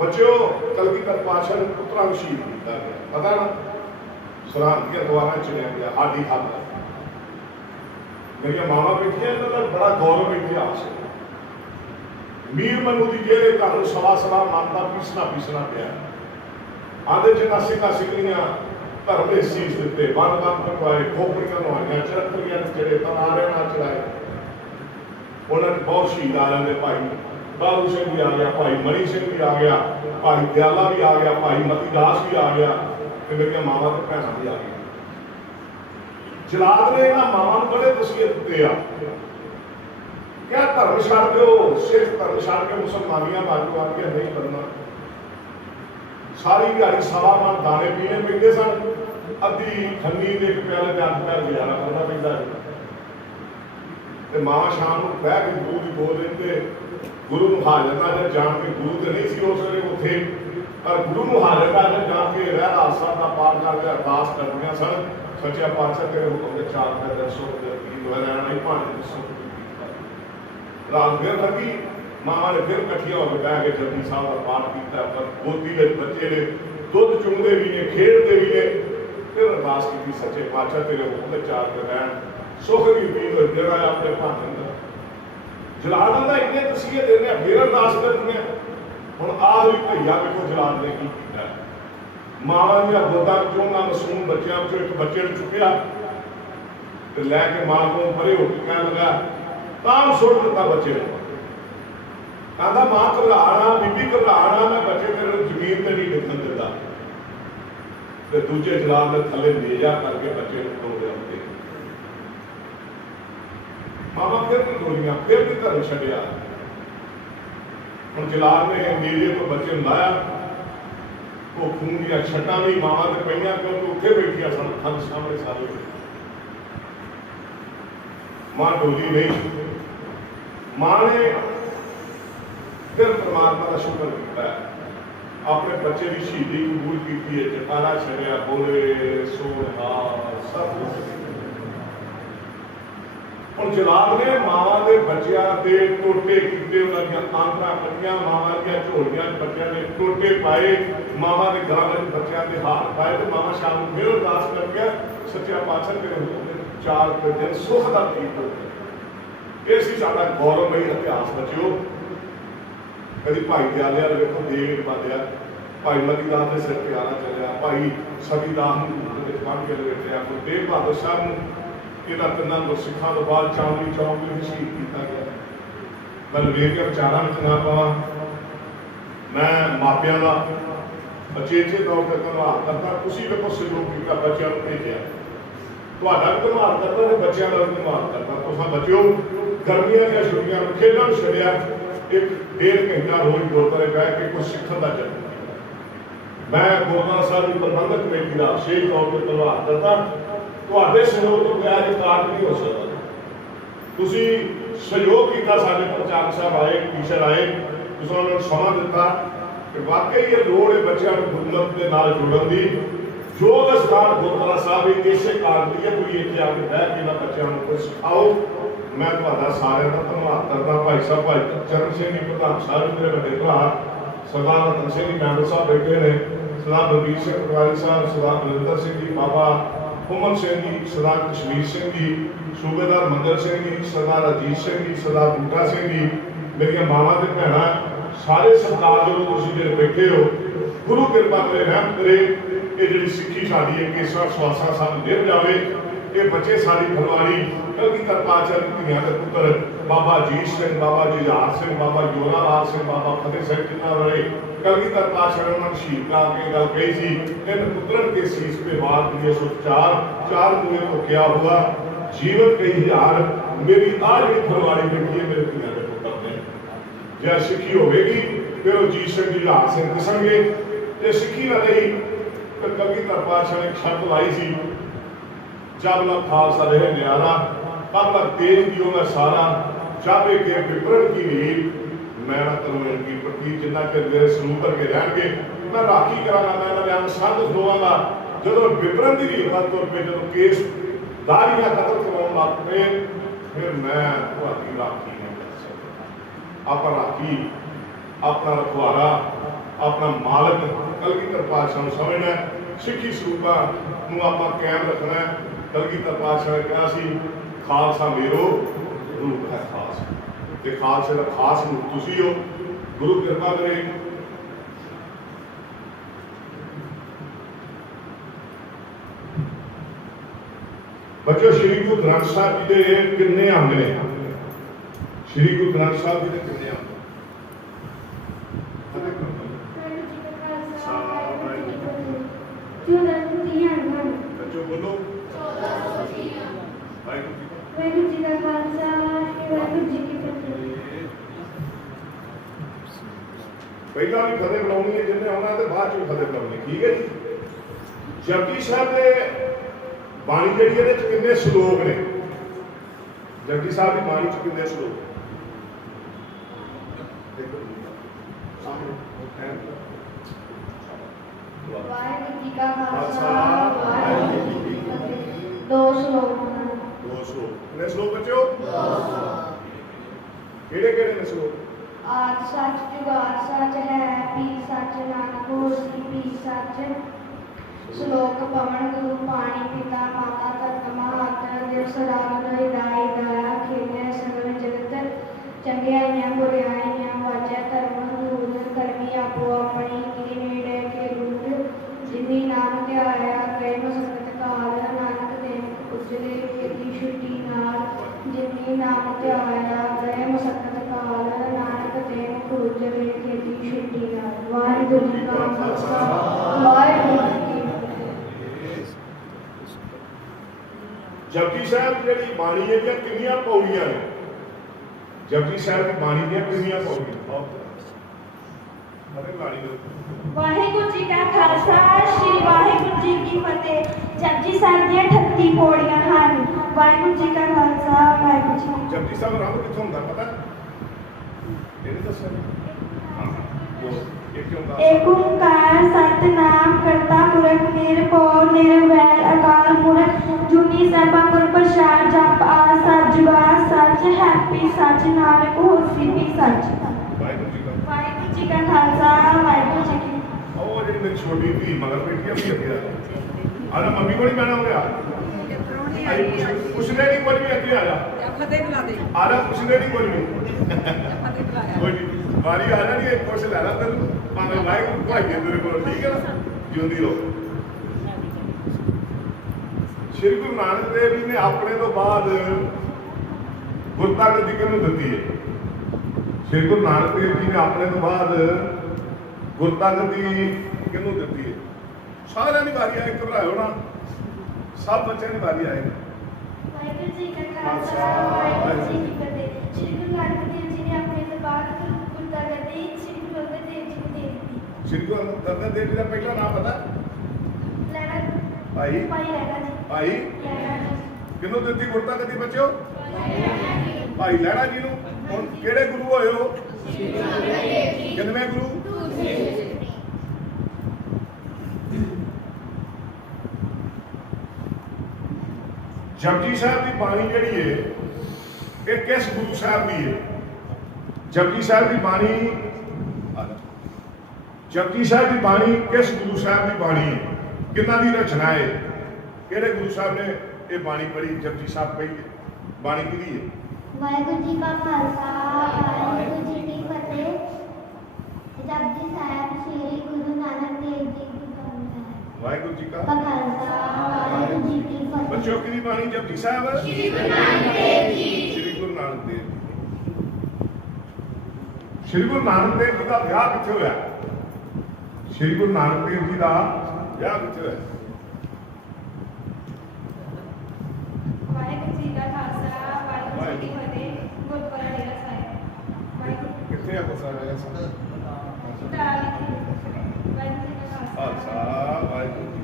बच्चों कलगीधर पातशाह ने पुत्रा को शहीद किया गया पता ना सरहद के द्वारा चलिया गया हाडी खादा मेरिया मावां बेटियां इन्हां दा बड़ा गौरव इतिहास है मीर मनु की जेल घर सवा मानता पीसना पिया आंदे जिन्हां सिखा सिखलियां धर्म के सीस दिते बन पकवाए खोपड़ियां नवाइयां चरखड़ियां चढ़े तनारे ना चढ़ाए उन्होंने बहुत शहीद आ जाते भाई बाबू सिंह भी आ गया भाई मणि सिंह भी आ गया भाई दयाला भी आ गया भाई मती दास भी आ गया मेरिया मावां ते भैणां भी आ गई जलाद ने इन्हां मावां नूं बड़े तसीहे दिते आ क्या धर्म छड़ दो सिर्फ धर्म छड़ के मुसलमानियां बाजू आ के नहीं करना सारी दिहाड़ी सवा मन दाने पीने पैंदे सन अद्धी खन्नी के एक प्याले के अद्ध पैर गुजारा करना पैंदा ते मां शाम को बह के गुरु की बोल देंगे गुरु नूं हाज़र नाज़र जान के गुरु तो नहीं सी उस वेले उत्थे पर गुरु नूं हाज़र नाज़र जान के रहरास साहब का पाठ करके अरदास करदियां सन सच्चा पातशाह तेरे हुक्म के चार पैर दसो रहना नहीं भाने दसो रात फिर लगी मामा ने फिर कट्ठिया होकर बह के जपजी साहब का पाठ किया पर गोदी के बच्चे ने दुध चुंगते भी ने खेलते भी ने फिर अरदास की सच्चे पातशाह तेरे हुक्म चार पे रहन सुख की उम्मीद हो जगह अपने भाने जलाल का इन्ने तसीहे देने फिर अरदास करनी हुण आखिरी भैया देखो जलाल ने की किया मावां दी गोदा चों ना मासूम बच्चों चों एक बच्चे ने चुकिया ते लैके मां को परे हो के कहन लगा तां सुट दिता बच्चे ने कहता मां घबराना बीबी घबराना मैं बच्चे तेरे जमीन से नहीं डिगन देता तो दूजे जलाल ने थले लेजा करके बच्चे को तोड़ दिया मामा फिर भी गोलियां फिर भी घर छड़िया हम जलाल ने मेरे को बच्चे लाया वो खून दिया छटा भी मामा ने पईयां क्योंकि उत्थे बैठिया सन खंड सामने सारे मां डोली नहीं मां ने फिर परमात्मा का शुक्र किया अपने बच्चे की शहीदी कबूल की है जटारा छड़िया बोले सोहा सब हम जलाल ने मावां के बच्चों के टोटे किए उन्होंने आंतरा कटिया मावां दियां झोलियां बच्चों ने टोटे पाए मावां के गलों में बच्चों के हाथ पाए तो मावां शाम को फिर अरदास करके सच्चा पातशाह तेरे हुक्म चार दिन सुख का गीत हो गया ये साडा गौरवमयी इतिहास बच्चों कभी भाई दयाले वाले देखो देग बांधिया भाई मती दास के सिर प्यारा चलिया भाई सभी दास ਮਾਝੇ ਦੇ ਵਿੱਚ ਆ ਗੁਰੂ ਤੇਗ ਬਹਾਦਰ ਸਾਹਿਬ ਨੂੰ ਇਹਨਾਂ ਤਿੰਨਾਂ ਗੁਰਸਿੱਖਾਂ ਤੋਂ ਬਾਅਦ ਚਾਂਦਨੀ ਚੌਕ ਵਿੱਚ ਸ਼ਹੀਦ ਕੀਤਾ ਗਿਆ। ਮੈਂ ਵੇਖ ਕੇ ਵਿਚਾਰਾਂ ਵਿੱਚ ਨਾ ਪਾਵਾਂ, ਮੈਂ ਮਾਪਿਆਂ ਦਾ ਅਚੇਚੇ ਤੌਰ ਤੇ ਧੰਨਵਾਦ ਕਰਦਾ। ਤੁਸੀਂ ਵੇਖੋ ਸਹਿਯੋਗ ਕੀਤਾ, ਬੱਚਿਆਂ ਨੂੰ ਭੇਜਿਆ, ਤੁਹਾਡਾ ਵੀ ਧੰਨਵਾਦ ਕਰਦਾ ਤੇ ਬੱਚਿਆਂ ਦਾ ਵੀ ਧੰਨਵਾਦ ਕਰਦਾ। ਤੁਸੀਂ ਬੱਚਿਓ ਗਰਮੀਆਂ ਦੀਆਂ ਛੁੱਟੀਆਂ ਨੂੰ ਖੇਡਾਂ ਨੂੰ ਛੱਡਿਆ, 1.5 ਘੰਟਾ ਰੋਜ਼ ਗੁਰਦੁਆਰੇ ਬਹਿ ਕੇ ਕੁਝ ਸਿੱਖਣ ਦਾ ਯਤਨ ਕੀਤਾ। ਮੈਂ ਗੁਰਦੁਆਰਾ ਸਾਹਿਬ ਦੀ ਪ੍ਰਬੰਧਕ ਕਮੇਟੀ ਦਾ ਵਿਸ਼ੇਸ਼ ਤੌਰ ਤੇ ਧੰਨਵਾਦ ਕਰਦਾ। ਤੁਹਾਡੇ ਸਹਿਯੋਗ ਤੋਂ ਬਗੈਰ ਇਹ ਕਾਰਜ ਨਹੀਂ ਹੋ ਸਕਦਾ। ਤੁਸੀਂ ਸਹਿਯੋਗ ਕੀਤਾ, ਸਾਡੇ ਪ੍ਰਚਾਰਕ ਸਾਹਿਬ ਆਏ, ਟੀਚਰ ਆਏ, ਤੁਸੀਂ ਉਹਨਾਂ ਨੂੰ ਸਮਾਂ ਦਿੱਤਾ ਕਿ ਵਾਕਈ ਇਹ ਲੋੜ ਹੈ ਬੱਚਿਆਂ ਨੂੰ ਗੁਰਮਤਿ ਦੇ ਨਾਲ ਜੁੜਨ ਦੀ। ਜੋ ਦਸਤਾਰ ਗੁਰਦੁਆਰਾ ਸਾਹਿਬ ਇਸੇ ਕਾਰਨ ਦੀ ਹੈ, ਕੋਈ ਇੱਥੇ ਆ ਕੇ ਬਹਿ ਕੇ ਇਹਨਾਂ ਬੱਚਿਆਂ ਨੂੰ ਕੁਝ ਸਿਖਾਓ। ਮੈਂ ਤੁਹਾਡਾ ਸਾਰਿਆਂ ਦਾ ਧੰਨਵਾਦ ਕਰਦਾ। ਭਾਈ ਸਾਹਿਬ, ਭਾਈ ਚਰਨ ਸਿੰਘ ਜੀ ਪ੍ਰਧਾਨ ਸਾਹਿਬ, ਮੇਰੇ ਵੱਡੇ ਭਰਾ ਸਰਦਾਰ ਰਤਨ ਸਿੰਘ ਜੀ ਮੈਂਬਰ ਸਾਹਿਬ ਬੈਠੇ ਨੇ, ਸਰਦਾਰ ਬਲਬੀਰ ਸਿੰਘ ਪਟਵਾਰੀ ਸਾਹਿਬ, ਸਰਦਾਰ ਬਲਵਿੰਦਰ ਸਿੰਘ ਜੀ, ਬਾਬਾ ਹੁਮਨ ਸਿੰਘ ਜੀ, ਸਰਦਾਰ ਕਸ਼ਮੀਰ ਸਿੰਘ ਜੀ, ਸੂਬੇਦਾਰ ਮੰਦਰ ਸਿੰਘ ਜੀ, ਸਰਦਾਰ ਅਜੀਤ ਸਿੰਘ ਜੀ, ਸਰਦਾਰ ਬੂਟਾ ਸਿੰਘ ਜੀ, ਮੇਰੀਆਂ ਮਾਵਾਂ ਤੇ ਭੈਣਾਂ, ਸਾਰੇ ਸਰਦਾਰ ਜਦੋਂ ਤੁਸੀਂ ਜਿਹੜੇ ਬੈਠੇ ਹੋ, ਗੁਰੂ ਕਿਰਪਾ ਕਰੇ, ਰਹਿਮ ਕਰੇ। ਇਹ ਜਿਹੜੀ ਸਿੱਖੀ ਸਾਡੀ ਹੈ ਕੇਸਵਾ ਸਵਾਸਾਂ ਸਾਨੂੰ ਦੇ ਜਾਵੇ। ਇਹ ਬੱਚੇ ਸਾਡੀ ਫਲਵਾੜੀ ਕਲਗੀਧਰ ਪਾਤਸ਼ਾਹ ਧੀਆਂ ਦੇ ਪੁੱਤਰ ਬਾਬਾ ਅਜੀਤ ਸਿੰਘ, ਬਾਬਾ ਜੁਝਾਰ ਸਿੰਘ, ਬਾਬਾ ਜੋਰਾਵਰ ਸਿੰਘ, ਬਾਬਾ ਫਤਿਹ ਸਿੰਘ ਜਿਨ੍ਹਾਂ ਵਾਲੇ ਕਲਗੀਧਰ ਪਾਤਸ਼ਾਹ ਨੇ ਉਹਨਾਂ ਨੂੰ ਸ਼ਹੀਦ ਕਰਾ ਕੇ ਗੱਲ ਕਹੀ ਸੀ, ਤਿੰਨ ਪੁੱਤਰਨ ਕੇ ਸੀਸ पे वार दिए सो चार कुएं को क्या हुआ, जीवन कई हजार। मेरी आज भी फलवाड़ी बैठी है, मेरे धीਆਂ ਦੇ ਪੁੱਤਰ ਨੇ। ਜੇ ਸਿੱਖੀ ਹੋਵੇਗੀ ਫਿਰ ਉਹ ਅਜੀਤ ਸਿੰਘ ਜੁਝਾਰ ਸਿੰਘ ਦਿਸਣਗੇ। ਜੇ ਸਿੱਖੀ ਨਾ ਰਹੀ तो कलगीधर पातशाह ने शर्त लाई सी, जब लग खालसा रहे न्यारा, तब लग तेज दियो मैं सारा, जाबे के विपरण की नीर, मैं ना करूं इनकी प्रति। जिन्ना चਿਰ मेरे सलूक करके रहणगे मैं राखी करांगा, मैं इन्हां दे अंग संग होवांगा। जदों विपरण दी रीत वा तुर पे, जदों केस दाड़ियां कतल करवाउण लग पए, फिर मैं तुहाडी राखी नहीं कर सकदा। आपां राखी अपना रखवारा, अपना मालक कलगीधर पातशाह ਨੂੰ ਸਮਝਣਾ, ਸਿੱਖੀ ਸਰੂਪਾਂ ਨੂੰ ਆਪਾਂ ਕਾਇਮ ਰੱਖਣਾ। ਕਲਗੀਧਰ ਪਾਤਸ਼ਾਹ ਨੇ ਕਿਹਾ ਸੀ, ਖਾਲਸਾ ਮੇਰੋ ਰੂਪ ਹੈ ਖਾਸ, ਤੇ ਖਾਲਸੇ ਦਾ ਖਾਸ ਰੂਪ ਤੁਸੀਂ ਹੋ। ਗੁਰੂ ਕਿਰਪਾ ਕਰੇ। ਬੱਚਿਓ, ਸ਼੍ਰੀ ਗੁਰੂ ਗ੍ਰੰਥ ਸਾਹਿਬ ਜੀ ਦੇ ਕਿੰਨੇ ਅੰਗ ਨੇ? ਸ਼੍ਰੀ ਗੁਰੂ ਗ੍ਰੰਥ ਸਾਹਿਬ ਜੀ ਦੇ ਕਿੰਨੇ ਅੰਗ? ਬੱਚੋ ਬੋਲੋ। ਵਾਹਿਗੁਰੂ ਜੀ ਦਾ ਖਾਲਸਾ, ਵਾਹਿਗੁਰੂ ਜੀ ਕੀ ਫਤਿਹ। ਪਹਿਲਾਂ ਵੀ ਫਤਿਹ ਬੁਲਾਉਣੀ ਹੈ ਜਿੰਨੇ ਆਉਣਾ, ਤੇ ਬਾਅਦ ਚ ਵੀ ਫਤਿਹ ਬੁਲਾਉਣੀ, ਠੀਕ ਹੈ ਜੀ। ਜਪਜੀ ਸਾਹਿਬ ਦੇ ਬਾਣੀ ਜਿਹੜੀ ਇਹਦੇ ਚ ਕਿੰਨੇ ਸ਼ਲੋਕ ਨੇ? ਜਪਜੀ ਸਾਹਿਬ ਦੀ ਬਾਣੀ ਚ ਕਿੰਨੇ ਸ਼ਲੋਕ? ਵਾਹਿਗੁਰੂ ਜੀ ਕਾ ਖਾਲਸਾ, ਵਾਹਿਗੁਰੂ ਜੀ ਕੀ ਫਤਿਹ। 2 ਸ਼ਲੋਕ ਹਨ। 2 ਸ਼ਲੋਕ। ਕਿੰਨੇ ਸ਼ਲੋਕ ਬੱਚਿਓ? 200। ਕਿਹੜੇ ਕਿਹੜੇ ਨੇ ਸ਼ਲੋਕ? ਆਦਿ ਸੱਚ, ਜੁਗਾਦ ਸੱਚ, ਹੈ ਵੀ ਸੱਚ, ਨਾਨਕ ਹੋਸੀ ਵੀ ਸੱਚ। ਸ਼ਲੋਕ ਪਵਨ ਗੁਰੂ ਪਾਣੀ ਪਿਤਾ ਮਾਤਾ ਧਰਤ ਮਹਾਤਰ ਦਿਵਸ ਰਾਤ ਦਾਈ ਦਾਇਆ ਖੇਲੇ ਸਗਲ ਜਗਤ। ਚੰਗਿਆਈਆਂ ਬੁਰਿਆਈਆਂ ਵਾਜੈ ਧਰਮ ਦੂਰ, ਕਰਮੀ ਆਪੋ ਆਪਣੀ ਕੀ ਨੇੜੇ ਕੇ ਰੂਟ। ਜਿਨੀ ਨਾਮ ਧਿਆਇਆ ਗਏ ਮਸਕਤ ਕਾਲ, ਨਾਨਕ ਦੇਨ ਉਜਲੇ ਖੇਤੀ ਛੁੱਟੀ ਨਾਲ। ਜਿਨੀ ਨਾਮ ਧਿਆਇਆ ਗਏ ਮਸਕਤ ਕਾਲ, ਨਾਨਕ ਦੇਨ ਉਜਲੇ ਖੇਤੀ ਛੁੱਟੀ ਨਾਲ। ਵਾਹਿਗੁਰੂ ਜੀ ਕਾ ਖਾਲਸਾ, ਵਾਹਿਗੁਰੂ ਜੀ ਕੀ ਫਤਿਹ। ਜਪਜੀ ਸਾਹਿਬ ਜਿਹੜੀ ਬਾਣੀ ਹੈ ਦੀਆਂ ਕਿੰਨੀਆਂ ਪੌੜੀਆਂ ਨੇ? ਜਪਜੀ ਸਾਹਿਬ ਦੀ ਬਾਣੀ ਦੀਆਂ ਕਿੰਨੀਆਂ ਪੌੜੀਆਂ? ਵਾਹਿਗੁਰੂ ਜੀ ਕਾ ਖਾਲਸਾ, ਸ਼੍ਰੀ ਵਾਹਿਗੁਰੂ ਜੀ ਕੀ ਫਤਿਹ। ਜਪਜੀ ਸਾਹਿਬ ਦੀਆਂ 38 ਪੌੜੀਆਂ ਹਨ। ਵਾਹਿਗੁਰੂ ਜੀ ਕਾ ਖਾਲਸਾ, ਵਾਹਿਗੁਰੂ ਜੀ ਕੀ ਜਪਜੀ ਸਾਹਿਬ ਰੰਗ ਕਿੱਥੋਂ ਹੁੰਦਾ ਪਤਾ? ਇਹਨੇ ਦੱਸਿਆ। ਏਕ ਓੰਕਾਰ ਸਤਿਨਾਮ ਕਰਤਾ ਪੁਰਖ ਨਿਰਭਉ ਨਿਰਵੈਰ ਅਕਾਲ ਮੂਰਤ ਜੁਨੀ ਸਰਬਾ ਗੁਰ ਪ੍ਰਸਾਦ। ਜਪ ਆ ਸੱਚ, ਜੁਗਾਦ ਸੱਚ, ਹੈਪੀ ਸੱਚ, ਨਾਨਕ ਹੋਸੀ ਵੀ ਸੱਚ। ਵਾਹਿਗੁਰੂ ਜੀ ਕਾ ਖਾਲਸਾ, ਵਾਹਿਗੁਰੂ ਜੀ ਕੀ ਫਤਿਹ। ਉਹ ਜਿਹੜੀ ਮੇਰੀ ਛੋਟੀ ਧੀ ਮਗਰ ਬੈਠੀ ਆ ਵੀ ਅੱਗੇ ਆ ਜਾ। ਮੰਮੀ ਕੋਲ ਹੀ ਬਹਿਣਾ ਹੋਇਆ। ਪੁੱਛਣੇ ਨਹੀਂ ਕੁਝ ਵੀ, ਅੱਗੇ ਆ ਜਾ। ਫਤਿਹ ਬੁਲਾ ਦੇ। ਆ ਜਾ, ਪੁੱਛਣੇ ਨਹੀਂ ਕੁਝ ਵੀ। ਫਤਿਹ ਬੁਲਾਇਆ। ਕੋਈ ਨਹੀਂ, ਵਾਰੀ ਆ ਜਾਣੀ ਹੈ, ਕੁਛ ਲੈ ਲਾ ਤੈਨੂੰ। ਭਾਵੇਂ ਵਾਹਿਗੁਰੂ ਭਾਈ ਤੇਰੇ ਕੋਲ, ਠੀਕ ਹੈ ਨਾ? ਜਿਉਂਦੀ ਰਹੋ। श्री गुरु नानक देव जी ने अपने तो बाद गुरता गति किहनूं दित्ती है? श्री गुरु नानक देव जी ने अपने तो बाद गुरता गति किहनूं दित्ती है? सारिਆਂ ਦੀ ਵਾਰੀ ਆਏ, ਘਬਰਾਇਓ ਨਾ, सब बच्चों की बारी आएगी। ਵਾਹਿਗੁਰੂ ਜੀ ਕਾ ਖਾਲਸਾ ਵਾਹਿਗੁਰੂ ਜੀ ਕੀ ਫਤਿਹ। ਸ਼੍ਰੀ ਗੁਰੂ ਨਾਨਕ ਦੇਵ ਜੀ ਨੇ ਆਪਣੇ ਤੋਂ ਬਾਅਦ ਗੁਰਤਾ ਗੱਦੀ ਸ਼੍ਰੀ ਗੁਰੂ ਅੰਗਦ ਦੇਵ ਜੀ ਨੂੰ ਦੇ ਦਿੱਤੀ। श्री गुरु अंगद देव जी का पहला नाम पता? ਲੈਣਾ भाई ਭਾਈ ਲੈਣਾ ਜੀ। भाई ਲੈਣਾ ਜੀ। किन्नू दित्ती गुरता गद्दी बच्चों? भाई लैणा जी नूं। हुण किहड़े गुरु होए हो? किन्नवें गुरु? जपजी साहब की बाणी जिहड़ी है ये किस गुरु साहब की है? जपजी साहब की बाणी, जपजी साहब की बाणी किस गुरु साहब की बाणी है? किन्ना दी रचना है? किहड़े गुरु साहब ने ये बाणी पढ़ी? जपजी साहब पढ़ी बाणी किहदी है? ਵਾਹਿਗੁਰੂ ਜੀ ਕਾ ਖਾਲਸਾ ਵਾਹਿਗੁਰੂ ਜੀ ਕੀ ਫਤਿਹ। ਜਪਜੀ ਸਾਹਿਬ ਸ੍ਰੀ ਗੁਰੂ ਨਾਨਕ ਦੇਵ ਜੀ ਦੀ ਬਾਣੀ ਹੈ। वाहिगुरु जी का ਖਾਲਸਾ ਵਾਹਿਗੁਰੂ जी की फतेह। बच्चों की बाणी जपजी साहब श्री गुरु नानक देव जी। श्री गुरु नानक देव जी। श्री गुरु नानक देव जी का विआह कित्थे होया? श्री गुरु नानक देव जी का विआह कित्थे होया? ਵਾਹਿਗੁਰੂ ਜੀ ਕਾ ਖਾਲਸਾ ਵਾਹਿਗੁਰੂ ਜੀ ਕੀ ਫਤਿਹ। ਗੁਰਦੁਆਰਾ ਡੇਰਾ ਸਾਹਿਬ। ਵਾਹਿਗੁਰੂ कित्थे है गुरसा मेरा सा? ਵਾਹਿਗੁਰੂ ਜੀ ਕਾ खालसा वाहिगुरू जी।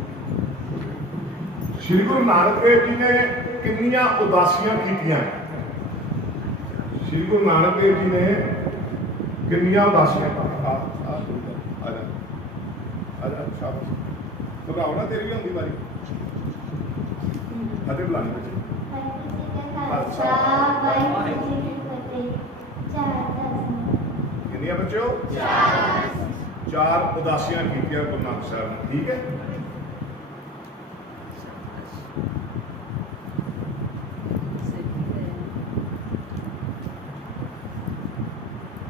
श्री गुरु नानक देव जी ने कितनियां उदासियां कीतियां? श्री गुरु नानक देव जी ने कितनियां उदासियां? घबराओ ना, तेरी भी होंगी बारी। फतेह बुलानी बच्चे। ਵਾਹਿਗੁਰੂ ਜੀ ਕਾ ਖਾਲਸਾ ਵਾਹਿਗੁਰੂ ਜੀ ਕੀ ਫਤਿਹ। ਚਾਰ ਦਸ कितनियां बच्चों? चार उदासियां कीतियां गुरु नानक साहब ने, ठीक है।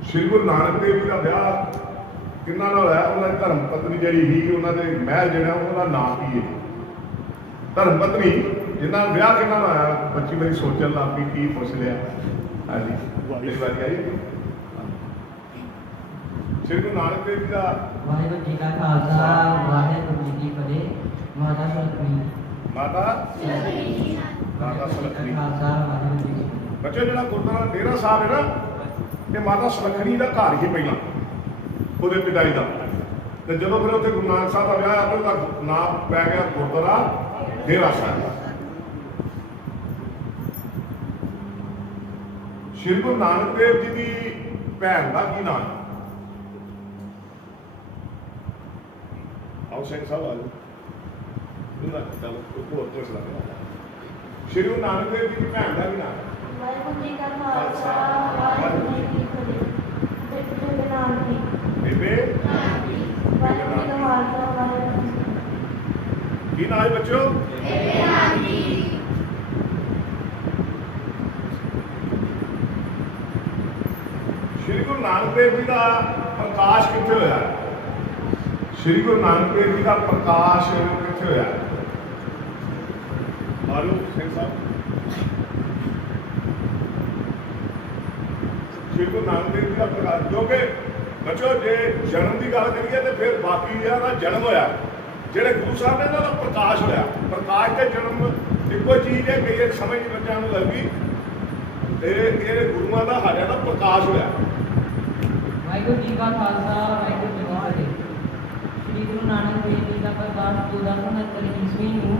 श्री गुरु नानक देव जी का विआह किन्ना नाल होया? उन्होंने धर्म पत्नी जी ही उन्होंने महल जो उनका नाम की है धर्म पत्नी, जिन्ना विआह किन्ना नाल होया? बच्ची मेरी सोचन लग पई की पुछ लिया। हाँ जी, इस बारी आई श्री गुरु नानक देव जी का वाहिगुरू जी का खालसा वाहिगुरू जी की फतेह। माता सुलखनी माता वाहिगुरू सुलखनी। जी का खालसा वाहिगुरू जी की फतेह। बच्चों जो गुरुद्वारा डेरा साहब है ना, ये माता सुलखनी का घर ही पहला ਉਹਦੇ ਪਿਤਾਈ ਦਾ, ਤੇ ਜਦੋਂ ਫਿਰ ਉੱਥੇ ਗੁਰੂ ਨਾਨਕ ਸਾਹਿਬ ਦਾ ਵਿਆਹ ਆਪੇ ਉਹਦਾ ਨਾਮ ਪੈ ਗਿਆ ਗੁਰਦੁਆਰਾ ਡੇਰਾ ਸਾਹਿਬ। ਸ਼੍ਰੀ ਗੁਰੂ ਨਾਨਕ ਦੇਵ ਜੀ ਦੀ ਭੈਣ ਦਾ ਕੀ ਨਾਮ ਹੈ? ਆਓ ਸਿੰਘ ਸਾਹਿਬ ਆ ਜਾਓ। ਉਹਨਾਂ ਚਲੋ ਕੋਈ ਹੋਰ ਪੁੱਛ ਲਾਂਗੇ। ਸ਼੍ਰੀ ਗੁਰੂ ਨਾਨਕ ਦੇਵ ਜੀ ਦੀ ਭੈਣ ਦਾ ਕੀ ਨਾਮ ਹੈ? ਵਾਹਿਗੁਰੂ ਜੀ ਕਾ ਖਾਲਸਾ ਵਾਹਿਗੁਰੂ ਜੀ ਕੀ ਫਤਿਹ। ਬੇਬੇ ਨਾਨਕੀ। ਬੇਬੇ ਵਾਹਿਗੁਰੂ ਜੀ ਕਾ ਖਾਲਸਾ ਵਾਹਿਗੁਰੂ ਜੀ ਕੀ ਨਾਮ ਹੈ ਬੱਚੋ? श्री गुरु नानक देव जी का प्रकाश कितने होया? श्री गुरु नानक देव जी का प्रकाश कितने होया? मालूम सिंह साहब? श्री गुरु नानक देव जी का प्रकाश, जो कि बच्चों जे जन्म की गल करिए तो फिर बाकी जिहड़ा जन्म होया, जेडे गुरु साहब ने इन्हां दा प्रकाश होया। प्रकाश ते जन्म इक्को चीज़ है, कई समझ नहीं बच्चों को लगी। ये गुरुआं दा सारिਆਂ ਦਾ प्रकाश होया। वाहिगुरू जी का खालसा वाहिगुरू जी की फतेह। श्री गुरु नानक देव जी का प्रकाश 1469 ईस्वी ਨੂੰ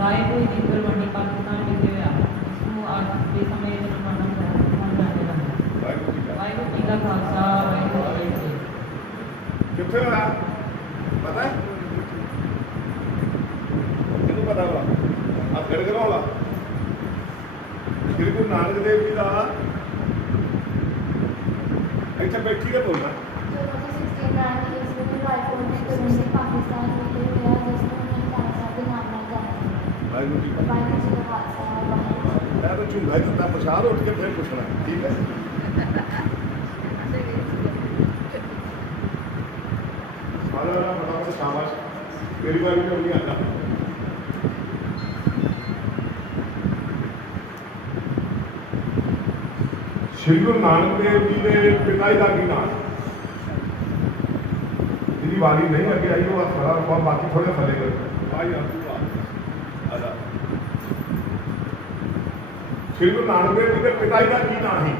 ਰਾਏਪੁਰ ਦੀ ਤਲਵੰਡੀ ਪਾਕਿਸਤਾਨ ਵਿਖੇ ਹੋਇਆ। ਇਸ ਨੂੰ ਅੱਜ ਦੇ ਸਮੇਂ ਵਿੱਚ ਮਾਨਵ ਸਾਹਿਬ ਜਾਣਿਆ ਜਾਂਦਾ ਹੈ। ਵਾਹਿਗੁਰੂ ਜੀ ਕਾ ਵਾਹਿਗੁਰੂ ਜੀ ਦਾ ਖਾਲਸਾ ਵਾਹਿਗੁਰੂ ਜੀ ਕੀ ਫਤਿਹ। ਕਿੱਥੇ ਹੋਇਆ ਪਤਾ ਹੈ? ਕਿਹਨੂੰ ਪਤਾ ਹੋਣਾ? ਆ ਗੜਗੜਾ ਹੋਣਾ। श्री गुरु नानक देव जी का ਇੱਥੇ ਬੈਠੀ ਕੇ ਬੋਲਣਾ। ਜਦੋਂ ਕਿ 1690 ਈਸਵੀ ਨੂੰ ਰਾਏਪੁਰ ਦੀ ਤਲਵੰਡੀ ਪਾਕਿਸਤਾਨ ਵਿਖੇ ਹੋਇਆ, ਜਿਸ ਨੂੰ ਨਾਨਕ ਸਾਹਿਬ ਦੇ ਨਾਮ ਨਾਲ ਜਾਣਿਆ ਜਾਂਦਾ ਹੈ। ਵਾਹਿਗੁਰੂ ਜੀ ਕਾ ਵਾਹਿਗੁਰੂ ਜੀ ਕਾ ਖਾਲਸਾ ਵਾਹਿਗੁਰੂ ਜੀ ਕੀ ਮੈਂ ਤਾਂ ਝੂਠਾ ਹੀ ਦਿੱਤਾ, ਪਛਾਣ ਉੱਠ ਕੇ ਫਿਰ ਪੁੱਛਣਾ, ਠੀਕ ਹੈ। ਸਾਰਾ ਬੜਾ ਬੜਾ ਸ਼ਾਬਾਸ਼, ਤੇਰੀ ਵਾਰੀ ਵੀ ਨਹੀਂ ਆਉਂਦਾ। ਸ਼੍ਰੀ ਗੁਰੂ ਨਾਨਕ ਦੇਵ ਜੀ ਦੇ ਪਿਤਾ ਜੀ ਦਾ ਕੀ ਨਾਮ ਹੈ? ਜਿਹਦੀ ਵਾਰੀ ਨਹੀਂ ਅੱਗੇ ਆਈ ਉਹ ਹੱਥ ਖੜਾ ਰੱਖੋ, ਬਾਕੀ ਥੋੜੇ ਥੱਲੇ ਕਰੋ। ਆ ਯਾਰ ਤੂੰ ਆ ਜਾ। ਸ਼੍ਰੀ ਗੁਰੂ ਨਾਨਕ ਦੇਵ ਜੀ ਦੇ ਪਿਤਾ ਜੀ ਦਾ ਕੀ ਨਾਮ ਸੀ?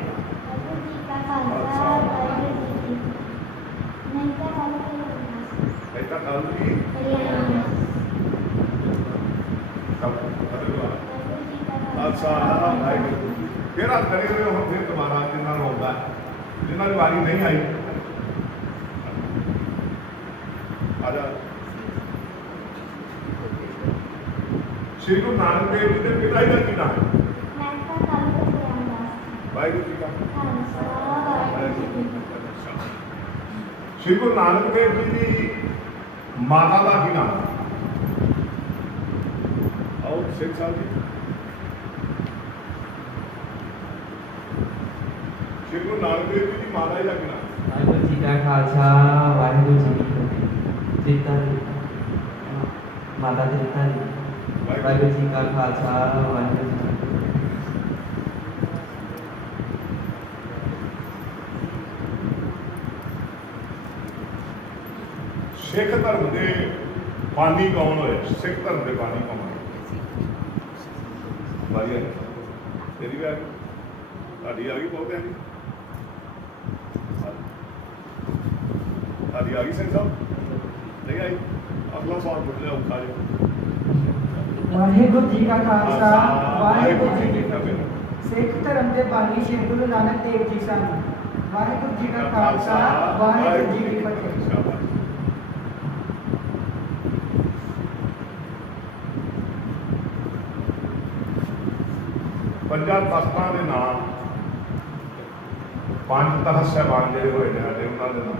ਐਤਾ ਕੱਲ ਜੀ ਅੱਛਾ ਫਿਰ ਹੱਥ ਖੜੇ ਹੋਏ ਹੁਣ ਫਿਰ ਦੁਬਾਰਾ ਜਿੰਨਾ ਨੂੰ ਆਉਂਦਾ ਜਿੰਨਾਂ ਦੀ ਵਾਰੀ ਨਹੀਂ ਆਈ ਆ ਜਾ। ਸ਼੍ਰੀ ਗੁਰੂ ਨਾਨਕ ਦੇਵ ਜੀ ਦੇ ਪਿਤਾ ਜੀ ਦਾ ਕੀ ਨਾਮ ਹੈ? ਵਾਹਿਗੁਰੂ ਜੀ ਕਾ ਸ਼੍ਰੀ ਗੁਰੂ ਨਾਨਕ ਦੇਵ ਜੀ ਦੀ ਮਾਤਾ ਦਾ ਕੀ ਨਾਮ ਹੈ? ਆਓ ਸਿੰਘ ਸਾਹਿਬ ਜੀ। ਸ਼੍ਰੀ ਗੁਰੂ ਨਾਨਕ ਦੇਵ ਜੀ ਦੀ ਮਾਤਾ ਜੀ ਦਾ ਕੀ ਨਾਮ ਹੈ? ਵਾਹਿਗੁਰੂ ਜੀ ਕਾ ਖਾਲਸਾ ਵਾਹਿਗੁਰੂ ਜੀ ਕੀ ਫਤਿਹ। ਤ੍ਰਿਤਾ ਜੀ ਮਾਤਾ ਤ੍ਰਿਤਾ ਜੀ। ਵਾਹਿਗੁਰੂ ਜੀ ਕਾ ਖਾਲਸਾ ਵਾਹਿਗੁਰੂ ਜੀ ਕੀ ਫਤਿਹ। ਸਿੱਖ ਧਰਮ ਦੇ ਬਾਨੀ ਕੌਣ ਹੋਏ? ਸਿੱਖ ਧਰਮ ਦੇ ਬਾਨੀ ਕੌਣ ਹੋਏ? ਵਾਰੀ ਆਈ ਤੇਰੀ ਵੀ ਆ ਗਈ, ਤੁਹਾਡੀ ਆ ਗਈ, ਬਹੁਤਿਆਂ ਦੀ ਤੁਹਾਡੀ ਆ ਗਈ ਸਿੰਘ ਸਾਹਿਬ ਨਹੀਂ ਆਈ? ਅਗਲਾ ਸਵਾਲ ਪੁੱਛ ਲਿਆ ਔਖਾ ਜਿਹਾ। ਵਾਹਿਗੁਰੂ ਜੀ ਕਾ ਖਾਲਸਾ ਵਾਹਿਗੁਰੂ ਜੀ ਕੀ ਫਤਿਹ। ਫਤਿਹ। ਸਿੱਖ ਧਰਮ ਦੇ ਬਾਣੀ ਸ੍ਰੀ ਗੁਰੂ ਨਾਨਕ ਦੇਵ ਜੀ ਸਨ। ਵਾਹਿਗੁਰੂ ਜੀ ਕਾ ਖਾਲਸਾ ਵਾਹਿਗੁਰੂ ਜੀ ਕੀ ਫਤਿਹ। ਸ਼ਾਬਾਸ਼। ਪੰਜਾਂ ਤਖਤਾਂ ਦੇ ਨਾਮ, ਪੰਜ ਤਖਤ ਸਾਹਿਬਾਨ ਜਿਹੜੇ ਹੋਏ ਨੇ ਸਾਡੇ ਉਹਨਾਂ ਦੇ ਨਾਮ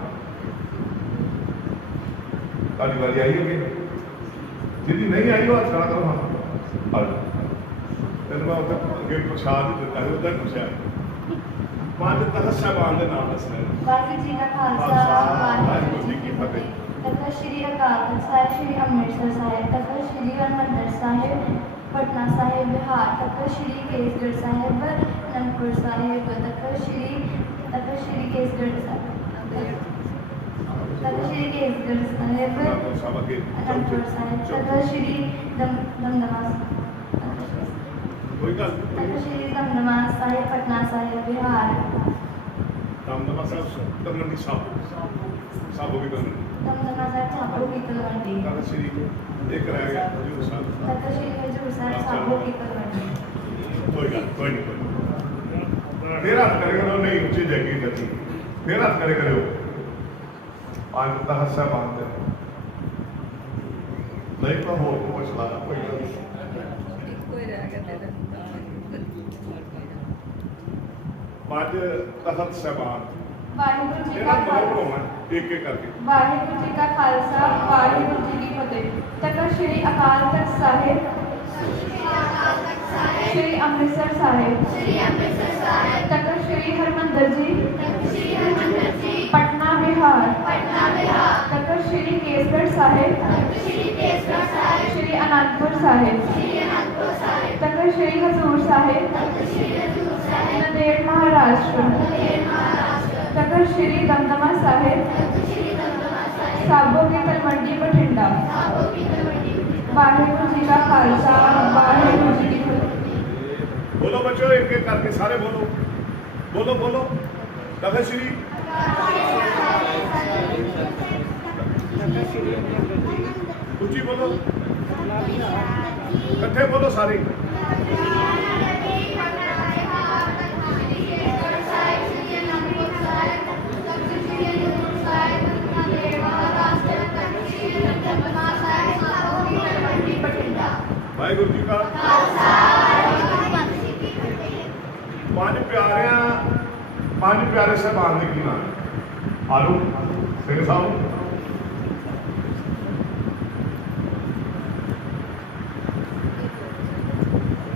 ਤੁਹਾਡੀ ਵਾਰੀ ਆਈ ਹੋਗੀ? ਜਿਹਦੀ ਨਹੀਂ ਆਈ ਉਹ ਹੱਥ ਖੜਾ ਕਰੋ। ਹਾਂ ਆ ਤੈਨੂੰ ਮੈਂ ਉੱਥੇ ਅੱਗੇ ਪ੍ਰਸ਼ਾਦ ਹੀ ਦਿੱਤਾ ਸੀ, ਉੱਧਰ ਪੁੱਛਿਆ ਪੰਜ ਤਖਤ ਸਾਹਿਬਾਨ ਦੇ ਨਾਮ ਦੱਸਣੇ ਨੇ। ਵਾਹਿਗੁਰੂ ਜੀ ਕਾ ਖਾਲਸਾ ਵਾਹਿਗੁਰੂ ਜੀ ਕੀ ਫਤਿਹ। ਤਖਤ ਸ੍ਰੀ ਅਕਾਲ ਤਖਤ ਸਾਹਿਬ, ਸ੍ਰੀ ਅੰਮ੍ਰਿਤਸਰ ਸਾਹਿਬ, ਤਖਤ ਸ੍ਰੀ ਹਰਿਮੰਦਰ ਸਾਹਿਬ, ਪਟਨਾ ਸਾਹਿਬ ਬਿਹਾਰ, ਤਖਤ ਸ੍ਰੀ ਕੇਸਗੜ੍ਹ ਸਾਹਿਬ, ਅਨੰਦਪੁਰ ਸਾਹਿਬ, ਤਖਤ ਸ੍ਰੀ ਕੇਸਗੜ੍ਹ ਸਾਹਿਬ, ਤਖਤ ਸ੍ਰੀ ਕੇਸਗੜ੍ਹ ਸਾਹਿਬ, ਸਭ ਅੱਗੇ ਅਨੰਦਪੁਰ ਸਾਹਿਬ, ਤਖਤ ਸ੍ਰੀ ਦਮਦਮਾ ਕੋਈ ਗੱਲ ਤਖਤ ਸ੍ਰੀ ਦਮਦਮਾ ਸਾਹਿਬ, ਪਟਨਾ ਸਾਹਿਬ ਬਿਹਾਰ, ਦਮਦਮਾ ਸਾਹਿਬ ਦਮਦਮੀ ਸਾਹਿਬ ਵੀ ਕਰਨੇ। ਦਮਦਮਾ ਸਾਹਿਬ ਸਾਬੋ ਕੀ ਤਲਵੰਡੀ, ਤਖਤ ਸ੍ਰੀ ਇੱਕ ਰਹਿ ਗਿਆ ਹਜ਼ੂਰ ਸਾਹਿਬ। ਤਖਤ ਸ੍ਰੀ ਹਜ਼ੂਰ ਸਾਹਿਬ ਸਾਬੋ ਕੀ ਤਲਵੰਡੀ। ਕੋਈ ਗੱਲ ਕੋਈ ਨਹੀਂ। ਫਿਰ ਹੱਥ ਕਰੇ ਕਰੋ, ਨਹੀਂ ਉੱਚੀ ਜਾਏਗੀ ਗਤੀ। ਫਿਰ ਹੱਥ ਕਰੇ ਕਰਿਓ ਪੰਜ ਤਖਤ ਸਾਹਿਬਾਨ ਦੇ ਨਹੀਂ ਤਾਂ ਹੋਰ ਪੁੱਛ ਲਾ ਕੋਈ ਗੱਲ ਨਹੀਂ। ਕੋਈ ਰਹਿ ਗਿਆ ਤੇਰਾ ਪੰਜ ਤਖਤ ਸਾਹਿਬਾਨ ਵਾਹਿਗੁਰੂ ਜੀ ਇਹਨਾਂ ਕਾ ਨੂੰ ਖਾਲਸਾ ਬਣਾਉਣਾ ਇੱਕ ਇੱਕ ਕਰਕੇ। ਵਾਹਿਗੁਰੂ ਜੀ ਕਾ ਖਾਲਸਾ ਵਾਹਿਗੁਰੂ ਜੀ ਕੀ ਫਤਿਹ। ਤਖਤ ਸ੍ਰੀ ਅਕਾਲ ਤਖਤ ਸਾਹਿਬ, ਸ੍ਰੀ ਅੰਮ੍ਰਿਤਸਰ ਸਾਹਿਬ, ਤਖਤ ਸ੍ਰੀ ਹਰਿਮੰਦਰ ਜੀ, ਪਟਨਾ ਬਿਹਾਰ, ਤਖਤ ਸ੍ਰੀ ਕੇਸਗੜ੍ਹ ਸਾਹਿਬ, ਸ੍ਰੀ ਅਨੰਦਪੁਰ ਸਾਹਿਬ, ਤਖਤ ਸ੍ਰੀ ਹਜ਼ੂਰ ਸਾਹਿਬ, ਨੰਦੇੜ ਮਹਾਰਾਸ਼ਟਰ, ਤਖਤ ਸ੍ਰੀ ਦਮਦਮਾ ਸਾਹਿਬ, ਸਾਬੋ ਕੀ ਤਲਵੰਡੀ ਬਠਿੰਡਾ। ਵਾਹਿਗੁਰੂ ਜੀ ਕਾ ਖਾਲਸਾ ਵਾਹਿਗੁਰੂ ਜੀ ਕੀ ਫਤਿਹ। ਬੋਲੋ ਬੱਚੋ ਇੱਕ ਇੱਕ ਕਰਕੇ ਸਾਰੇ ਬੋਲੋ ਬੋਲੋ ਬੋਲੋ। ਤਖਤ ਸ੍ਰੀ ਉੱਚੀ ਬੋਲੋ, ਇਕੱਠੇ ਬੋਲੋ ਸਾਰੇ। ਵਾਹਿਗੁਰੂ ਜੀ ਕਾ ਪੰਜ ਪਿਆਰੇ ਸਾਹਿਬਾਨ ਦੇ ਕੀ ਨਾਮ? ਆਲੂ ਸਿੰਘ ਸਾਹਿਬ।